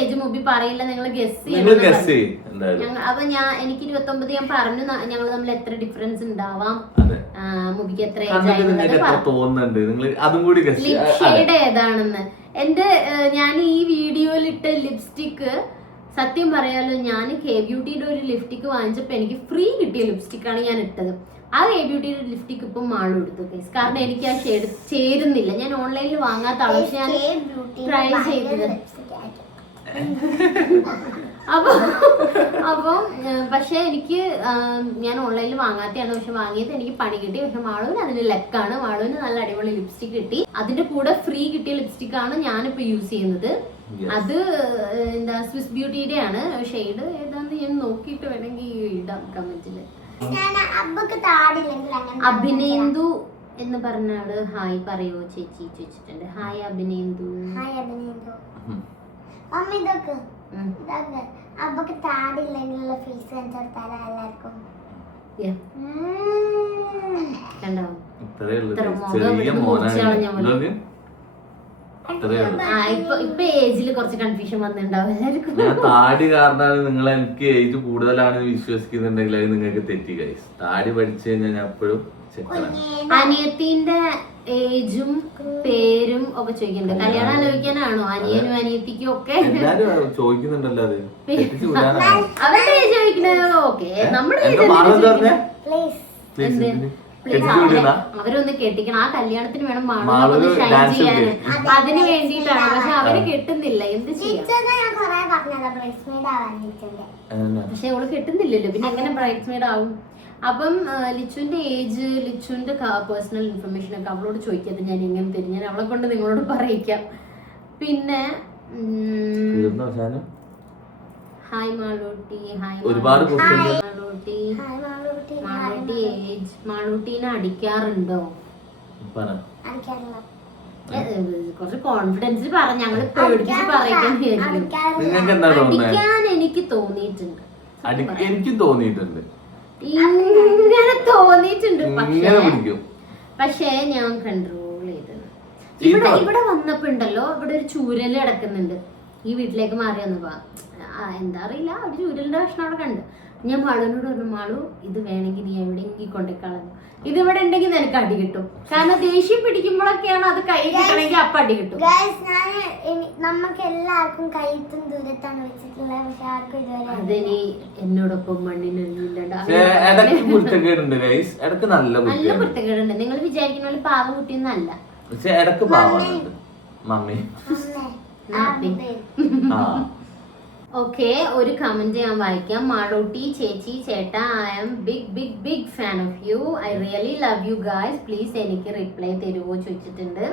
ഏജ് മുബി പറയില്ല, നിങ്ങൾ ഗസ് ചെയ്യണം. അപ്പൊ എനിക്ക് 29, ഞാൻ പറഞ്ഞു ഞങ്ങൾ തമ്മിൽ എത്ര ഡിഫറൻസ് ഉണ്ടാവാം, മുബിക്ക് എത്ര ഏജ് ഷെയ്ഡ് ഏതാണെന്ന്. ഞാൻ ഈ വീഡിയോയിൽ ഇട്ട ലിപ്സ്റ്റിക്ക് സത്യം പറയാലോ, ഞാൻ കെ ബ്യൂട്ടിയുടെ ഒരു ലിപ്സ്റ്റിക്ക് വാങ്ങിച്ചപ്പോ എനിക്ക് ഫ്രീ കിട്ടിയ ലിപ്സ്റ്റിക്കാണ് ഞാൻ ഇട്ടത്. ആ കെ ബ്യൂട്ടിയുടെ ലിപ്സ്റ്റിക്ക് ഇപ്പം മാളും എടുത്തു ഗൈസ്, കാരണം എനിക്ക് ആ ഷെയ്ഡ് ചേരുന്നില്ല. ഞാൻ ഓൺലൈനിൽ വാങ്ങാത്ത ആള്, പക്ഷെ ഞാൻ ട്രൈ ചെയ്തത്. അപ്പം പക്ഷെ എനിക്ക് ഞാൻ ഓൺലൈനിൽ വാങ്ങാത്തതാണ്, പക്ഷെ വാങ്ങിയത് എനിക്ക് പണി കിട്ടി. പക്ഷെ മാളുവിന് അതിന് ലെക്കാണ്. മാളുവിന് നല്ല അടിപൊളി ലിപ്സ്റ്റിക് കിട്ടി. അതിന്റെ കൂടെ ഫ്രീ കിട്ടിയ ലിപ്സ്റ്റിക് ആണ് ഞാനിപ്പോ യൂസ് ചെയ്യുന്നത്. അത് എന്താ സ്വിസ് ബ്യൂട്ടിയുടെ ആണ്. ഷെയ്ഡ് ഏതാന്ന് ഞാൻ നോക്കിയിട്ട് വേണമെങ്കിൽ ഇടാം കമന്റില്. അഭിനേന്ദു എന്ന് പറഞ്ഞ ആള് ഹായ് പറയോ ചേച്ചി ചോദിച്ചിട്ടുണ്ട്. ഹായ് അഭിനേന്ദു. അപ്പൊക്ക് താടില്ലെങ്കിലുള്ള ഫീസ് എല്ലാവർക്കും ഇപ്പൊ ഏജില് കുറച്ച് കൺഫ്യൂഷൻ വന്നിട്ടുണ്ടാവും എല്ലാവർക്കും. താടി കാരണമാണ് നിങ്ങൾ എനിക്ക് ഏജ് കൂടുതലാണെന്ന് വിശ്വസിക്കുന്നുണ്ടെങ്കിൽ അത് നിങ്ങൾക്ക് തെറ്റി ഗൈസ്. താടി പഠിച്ചു കഴിഞ്ഞാൽ ഞാൻ എപ്പോഴും അനിയത്തിന്റെ ഏജും പേരും ഒക്കെ ചോദിക്കുന്നുണ്ട്. കല്യാണം ആലോചിക്കാനാണോ അനിയനും അനിയത്തിക്കും ഒക്കെ ചോദിക്കുന്നുണ്ടല്ലോ. അത് അവരുടെ ഏജ് ചോദിക്കുന്നത് ഓക്കെ, നമ്മുടെ അവരൊന്ന് കെട്ടിക്കണം. ആ കല്യാണത്തിന് വേണം മാളൊന്ന് ഷൈൻ ചെയ്യാൻ, അതിന് വേണ്ടിയിട്ടാണ്. പക്ഷെ അവര് കെട്ടുന്നില്ല, എന്ത് ചെയ്യാം. പക്ഷെ അവള് കെട്ടുന്നില്ലല്ലോ, പിന്നെ എങ്ങനെ ബ്രൈഡ്സ്മെയ്ഡ് ആവും? അപ്പം ലിച്ചുവിന്റെ ഏജ്, ലിച്ചുവിന്റെ പേഴ്സണൽ ഇൻഫർമേഷൻ ഒക്കെ അവളോട് ചോദിക്കാതെ ഞാൻ എങ്ങനെ തരും? ഞാൻ അവളെ കൊണ്ട് നിങ്ങളോട് പറയിക്കാം. പിന്നെ hi Malootty. Hi Malootty. Malootty age, മാളൂട്ടീനെ അടിക്കാറുണ്ടോ? കുറച്ച് കോൺഫിഡൻസ് പറ, ഞങ്ങള് പേടിച്ച് പറയിക്കാൻ. അടിക്കാൻ എനിക്ക് തോന്നിയിട്ടുണ്ട്, എനിക്കും തോന്നിയിട്ടുണ്ട്, ഇങ്ങനെ തോന്നിയിട്ടുണ്ട്. പക്ഷേ ഞാൻ കൺട്രോൾ ചെയ്തത്. ഇവിടെ വന്നപ്പോ ഉണ്ടല്ലോ, ഇവിടെ ഒരു ചൂരല് കിടക്കുന്നുണ്ട്. ഈ വീട്ടിലേക്ക് മാറി വന്നപ്പോ എന്താ അറിയില്ല, ഒരു ചൂരലിന്റെ കഷ്ണം അവിടെ കണ്ട്. ഞാൻ മാളുവിനോട് പറഞ്ഞു, മാളു ഇത് വേണമെങ്കിൽ നീ എവിടെയെങ്കിൽ കൊണ്ടുകളഞ്ഞു, ഇതിവിടെ ഉണ്ടെങ്കിൽ നിനക്ക് അടി കിട്ടും. കാരണം ദേഷ്യം പിടിക്കുമ്പോഴൊക്കെയാണ് അത് കൈ കിട്ടണമെങ്കിൽ അപ്പൊ അടി കിട്ടും. നമുക്ക് എല്ലാവർക്കും കൈത്തും ദൂരത്താണ് വെച്ചിട്ടുള്ളത്, പക്ഷെ ആർക്കും ഇതുവരെ അതിനി എന്നോടൊപ്പം മണ്ണിനൊന്നുമില്ലാണ്ട് നല്ല കുരുത്തക്കേടുണ്ട്. നിങ്ങൾ വിചാരിക്കുന്ന പോലെ പാവം കുട്ടിയൊന്നല്ല. ഓക്കെ, ഒരു കമന്റ് ഞാൻ വായിക്കാം. മാളൂട്ടി ചേച്ചി ചേട്ടാ, I am big fan of you. I really love you guys. Please എനിക്ക് റിപ്ലൈ തരുമോ ചോദിച്ചിട്ടുണ്ട്.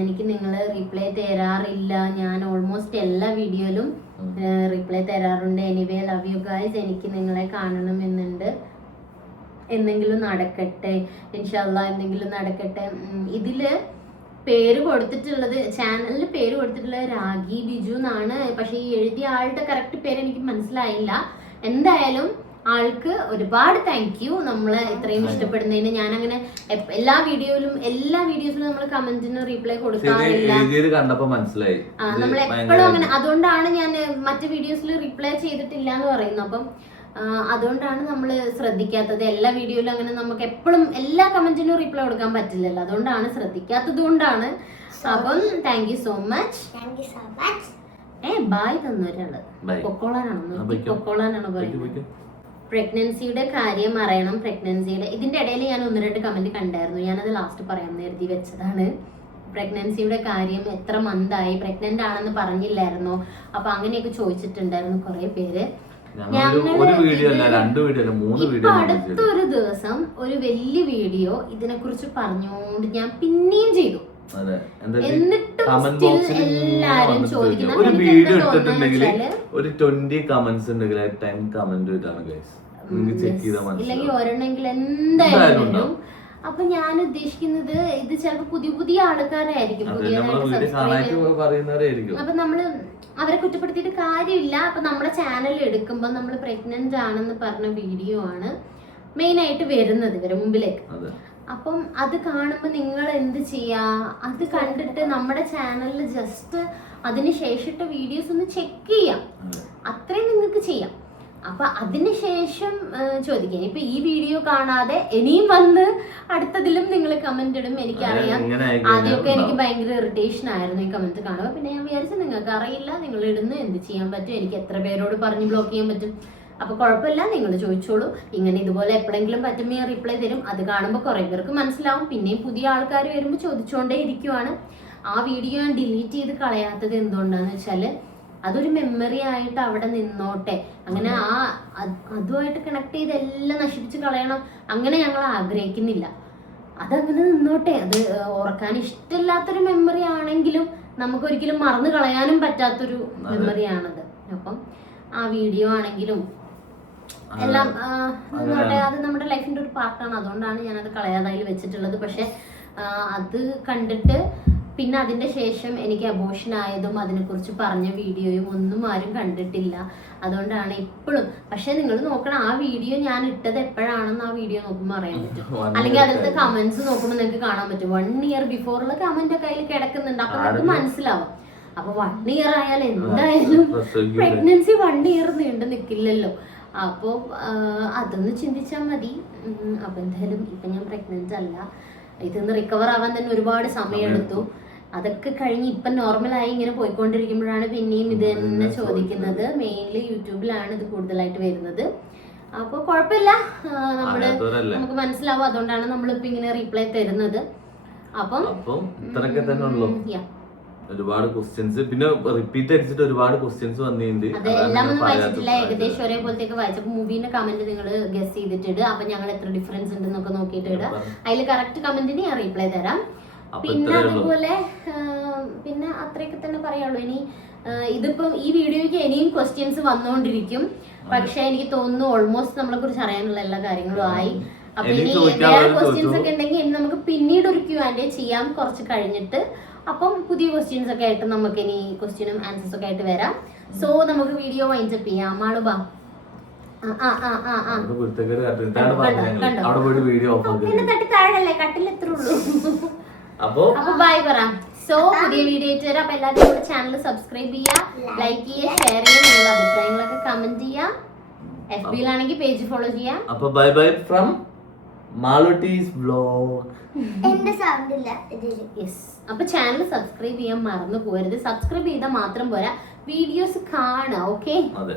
എനിക്ക് നിങ്ങൾ റിപ്ലൈ തരാറില്ല. ഞാൻ ഓൾമോസ്റ്റ് എല്ലാ വീഡിയോയിലും റിപ്ലൈ തരാറുണ്ട്. Anyway love you guys. എനിക്ക് നിങ്ങളെ കാണണമെന്നുണ്ട്. എന്തെങ്കിലും നടക്കട്ടെ, ഇൻഷാല്ലാ എന്തെങ്കിലും നടക്കട്ടെ. ഇതില് പേര് കൊടുത്തിട്ടുള്ളത്, ചാനലിൽ പേര് കൊടുത്തിട്ടുള്ളത് രാഗി ബിജു എന്നാണ്. പക്ഷെ ഈ എഴുതിയ ആളുടെ കറക്റ്റ് പേര് എനിക്ക് മനസ്സിലായില്ല. എന്തായാലും ആൾക്ക് ഒരുപാട് താങ്ക് യു നമ്മളെ ഇത്രയും ഇഷ്ടപ്പെടുന്നതിന്. ഞാനങ്ങനെ എല്ലാ വീഡിയോസിലും നമ്മൾ കമന്റിന് റിപ്ലൈ കൊടുക്കാറില്ല. നമ്മൾ എപ്പോഴും അങ്ങനെ, അതുകൊണ്ടാണ് ഞാൻ മറ്റു വീഡിയോസിൽ റിപ്ലൈ ചെയ്തിട്ടില്ല എന്ന് പറയുന്നത്. അപ്പം അതുകൊണ്ടാണ് നമ്മൾ ശ്രദ്ധിക്കാത്തത്. എല്ലാ വീഡിയോയിലും അങ്ങനെ നമുക്ക് എപ്പോഴും എല്ലാ കമന്റിനും റിപ്ലൈ കൊടുക്കാൻ പറ്റില്ലല്ലോ, അതുകൊണ്ടാണ് ശ്രദ്ധിക്കാത്തത് കൊണ്ടാണ്. അപ്പം thank you so much. Bye തന്നൊരാള് പൊക്കോളാനാണോ പറയുന്നത്? പ്രഗ്നൻസിയുടെ കാര്യം അറിയണം. പ്രഗ്നൻസിയുടെ ഇതിന്റെ ഇടയിൽ ഞാൻ 1-2 കമന്റ് കണ്ടായിരുന്നു, ഞാനത് ലാസ്റ്റ് പറയാമെന്ന് കരുതി വെച്ചതാണ്. പ്രഗ്നൻസിയുടെ കാര്യം, എത്ര മന്തായി, പ്രഗ്നന്റ് ആണെന്ന് പറഞ്ഞില്ലായിരുന്നോ? അപ്പൊ അങ്ങനെയൊക്കെ ചോദിച്ചിട്ടുണ്ടായിരുന്നു കുറെ പേര്. അടുത്തൊരു ദിവസം ഒരു വലിയ വീഡിയോ ഇതിനെ കുറിച്ച് പറഞ്ഞുകൊണ്ട് ഞാൻ പിന്നെയും ചെയ്തു. അതെ. എന്നിട്ടും കമന്റ് still ബോക്സിൽ എല്ലാരും ചോദിക്കുന്നത് ഒരു എനിക്ക് വീഡിയോ എന്താ ഇട്ടിട്ടുണ്ടെങ്കിൽ തോന്നുന്നത് ഒരു 20 കമന്റ്സ് ഉണ്ടെങ്കിൽ 10 കമന്റ് ഇതാണ് ഗൈസ്. നിങ്ങൾക്ക് ചെക്ക് ചെയ്താൽ ഇല്ലെങ്കിൽ മനസ്സിലാവും. ഒരെണ്ണെങ്കിൽ എന്തായാലും എന്തായാലും വരും. അപ്പൊ ഞാൻ ഉദ്ദേശിക്കുന്നത് ഇത് ചിലപ്പോ പുതിയ ആൾക്കാരായിരിക്കും, നമ്മളെ വീഡിയോ പുതിയതായിട്ട് കാണാനായിട്ട് പറയുന്നവരായിരിക്കും. അപ്പൊ നമ്മള് അവരെ കുറ്റപ്പെടുത്തിയിട്ട് കാര്യമില്ല. അപ്പൊ നമ്മുടെ ചാനൽ എടുക്കുമ്പോ നമ്മൾ പ്രഗ്നന്റ് ആണെന്ന് പറഞ്ഞ വീഡിയോ ആണ് മെയിൻ ആയിട്ട് വരുന്നത് ഇവരെ മുമ്പിലേക്ക്. അപ്പം അത് കാണുമ്പോ നിങ്ങൾ എന്ത് ചെയ്യാ, അത് കണ്ടിട്ട് നമ്മുടെ ചാനലിൽ ജസ്റ്റ് അതിന് ശേഷിട്ട വീഡിയോസ് ഒന്ന് ചെക്ക് ചെയ്യാം, അത്രയും നിങ്ങൾക്ക് ചെയ്യാം. അപ്പൊ അതിനുശേഷം ചോദിക്കാം. ഇപ്പൊ ഈ വീഡിയോ കാണാതെ ഇനിയും വന്ന് അടുത്തതിലും നിങ്ങൾ കമന്റ് ഇടും, എനിക്കറിയാം. ആദ്യമൊക്കെ എനിക്ക് ഭയങ്കര ഇറിറ്റേഷൻ ആയിരുന്നു ഈ കമന്റ് കാണുമ്പോൾ. പിന്നെ ഞാൻ വിചാരിച്ചു നിങ്ങൾക്ക് അറിയില്ല, നിങ്ങൾ ഇടുന്നു, എന്ത് ചെയ്യാൻ പറ്റും, എനിക്ക് എത്ര പേരോട് പറഞ്ഞ് ബ്ലോക്ക് ചെയ്യാൻ പറ്റും. അപ്പൊ കുഴപ്പമില്ല, നിങ്ങൾ ചോദിച്ചോളൂ. ഇങ്ങനെ ഇതുപോലെ എപ്പോഴെങ്കിലും പറ്റുമ്പോൾ ഞാൻ റിപ്ലൈ തരും. അത് കാണുമ്പോൾ കുറെ പേർക്ക് മനസ്സിലാവും. പിന്നെയും പുതിയ ആൾക്കാർ വരുമ്പോൾ ചോദിച്ചുകൊണ്ടേ ഇരിക്കുവാണ്. ആ വീഡിയോ ഞാൻ ഡിലീറ്റ് ചെയ്ത് കളയാത്തത് എന്തുകൊണ്ടാന്ന് വെച്ചാല് അതൊരു മെമ്മറി ആയിട്ട് അവിടെ നിന്നോട്ടെ. അങ്ങനെ അതുമായിട്ട് കണക്ട് ചെയ്ത് എല്ലാം നശിപ്പിച്ച് കളയണം അങ്ങനെ ഞങ്ങൾ ആഗ്രഹിക്കുന്നില്ല. അതങ്ങനെ നിന്നോട്ടെ. അത് ഓർക്കാൻ ഇഷ്ടമില്ലാത്തൊരു മെമ്മറി ആണെങ്കിലും നമുക്ക് ഒരിക്കലും മറന്നു കളയാനും പറ്റാത്തൊരു മെമ്മറി ആണത്. അപ്പം ആ വീഡിയോ ആണെങ്കിലും എല്ലാം അത് നമ്മുടെ ലൈഫിന്റെ ഒരു പാർട്ടാണ്. അതുകൊണ്ടാണ് ഞാനത് കളയാതായി വെച്ചിട്ടുള്ളത്. പക്ഷെ അത് കണ്ടിട്ട് പിന്നെ അതിന്റെ ശേഷം എനിക്ക് അബോർഷൻ ആയതും അതിനെക്കുറിച്ച് പറഞ്ഞ വീഡിയോയും ഒന്നും ആരും കണ്ടിട്ടില്ല. അതുകൊണ്ടാണ് ഇപ്പോഴും. പക്ഷെ നിങ്ങൾ നോക്കണം, ആ വീഡിയോ ഞാൻ ഇട്ടത് എപ്പോഴാണെന്ന് ആ വീഡിയോ നോക്കുമ്പോൾ അറിയാൻ പറ്റും. അല്ലെങ്കിൽ അതിലത്തെ കമന്റ്സ് നോക്കുമ്പോൾ നിങ്ങൾക്ക് കാണാൻ പറ്റും. 1 year ബിഫോറുള്ള കമന്റ് ഒക്കെ അതിൽ കിടക്കുന്നുണ്ട്. അപ്പൊ നിങ്ങൾക്ക് മനസ്സിലാവും. അപ്പൊ 1 year ആയാലും എന്തായാലും പ്രഗ്നൻസി 1 year നീണ്ടു നിൽക്കില്ലല്ലോ. അപ്പോ അതൊന്ന് ചിന്തിച്ചാൽ മതി. അപ്പൊ എന്തായാലും ഇപ്പൊ ഞാൻ പ്രഗ്നന്റ് അല്ല. ഇതൊന്ന് റിക്കവർ ആവാൻ തന്നെ ഒരുപാട് സമയം എടുത്തു. അതൊക്കെ കഴിഞ്ഞ് ഇപ്പൊ നോർമലായി ഇങ്ങനെ പോയിക്കൊണ്ടിരിക്കുമ്പോഴാണ് പിന്നെയും ഇത് തന്നെ ചോദിക്കുന്നത്. മെയിൻലി യൂട്യൂബിലാണ് ഇത് കൂടുതലായിട്ട് വരുന്നത്. അപ്പൊ കുഴപ്പമില്ല, നമുക്ക് മനസ്സിലാവും. അതുകൊണ്ടാണ് നമ്മളിപ്പോ ഇങ്ങനെ റീപ്ലൈ തരുന്നത്. അപ്പം ഇത്രയൊക്കെ തന്നെ ഉള്ളൂ. ഒരുപാട് ക്വസ്റ്റ്യൻസ് പിന്നെ റിപ്പീറ്റ് അടിച്ചിട്ട് ഒരുപാട് ക്വസ്റ്റ്യൻസ് വന്നിട്ടുണ്ട്. അതെല്ലാം ഒന്നും വായിച്ചിട്ടില്ല, ഏകദേശം ഒരേപോലത്തേക്ക് വായിച്ചപ്പോ മൂവീന്റെ കമന്റ് നിങ്ങൾ ഗസ് ചെയ്തിട്ട് അപ്പൊ ഞങ്ങൾ എത്ര ഡിഫറൻസ് ഉണ്ടെന്നൊക്കെ നോക്കിയിട്ട് ഇടുക. അതിൽ കറക്റ്റ് കമന്റിന് ഞാൻ റീപ്ലൈ തരാം. പിന്നെ അതുപോലെ പിന്നെ അത്രയൊക്കെ തന്നെ പറയുള്ളൂ. ഇനി ഇതിപ്പം ഈ വീഡിയോയ്ക്ക് ഇനിയും ക്വസ്റ്റ്യൻസ് വന്നുകൊണ്ടിരിക്കും. പക്ഷെ എനിക്ക് തോന്നുന്നു ഓൾമോസ്റ്റ് നമ്മളെ കുറിച്ച് അറിയാനുള്ള എല്ലാ കാര്യങ്ങളും ആയി. അപ്പൊ ഇനി വേറെ ക്വസ്റ്റ്യൻസ് ഒക്കെ ഉണ്ടെങ്കിൽ ഇനി നമുക്ക് പിന്നീട് ഒരു Q&A ചെയ്യാം കുറച്ച് കഴിഞ്ഞിട്ട്. അപ്പം പുതിയ ക്വസ്റ്റ്യൻസ് ഒക്കെ ആയിട്ട് നമുക്ക് ഇനി ക്വസ്റ്റ്യനും ആൻസേഴ്സ് ഒക്കെ ആയിട്ട് വരാം. സോ നമുക്ക് വീഡിയോ വൈൻഡപ്പ് ചെയ്യാം. മാളുബാ താഴല്ലേ കട്ടിൽ എത്ര ഉള്ളൂ. അപ്പൊ ബൈ പറ. സോ പുതിയ വീഡിയോ ആയിട്ട് വരാം. അപ്പൊ എല്ലാവരും നമ്മുടെ ചാനൽ സബ്സ്ക്രൈബ് ചെയ്യുക, ലൈക്ക് ചെയ്യുക, ഷെയർ ചെയ്യുക, നിങ്ങളുടെ അഭിപ്രായങ്ങളൊക്കെ കമന്റ് ചെയ്യുക. FB-ലാണെങ്കിൽ പേജ് ഫോളോ ചെയ്യാം. അപ്പൊ ബൈ ബൈ ഫ്രം മാളുട്ടീസ് വ്ലോഗ്. എന്റെ സൗണ്ട് ഇല്ല ഇതില്. യെസ്. അപ്പൊ ചാനൽ സബ്സ്ക്രൈബ് ചെയ്യാൻ മറന്നു പോകരുത്. സബ്സ്ക്രൈബ് ചെയ്താൽ മാത്രം പോരാ, വീഡിയോസ് കാണാം. ഓക്കെ. അതെ.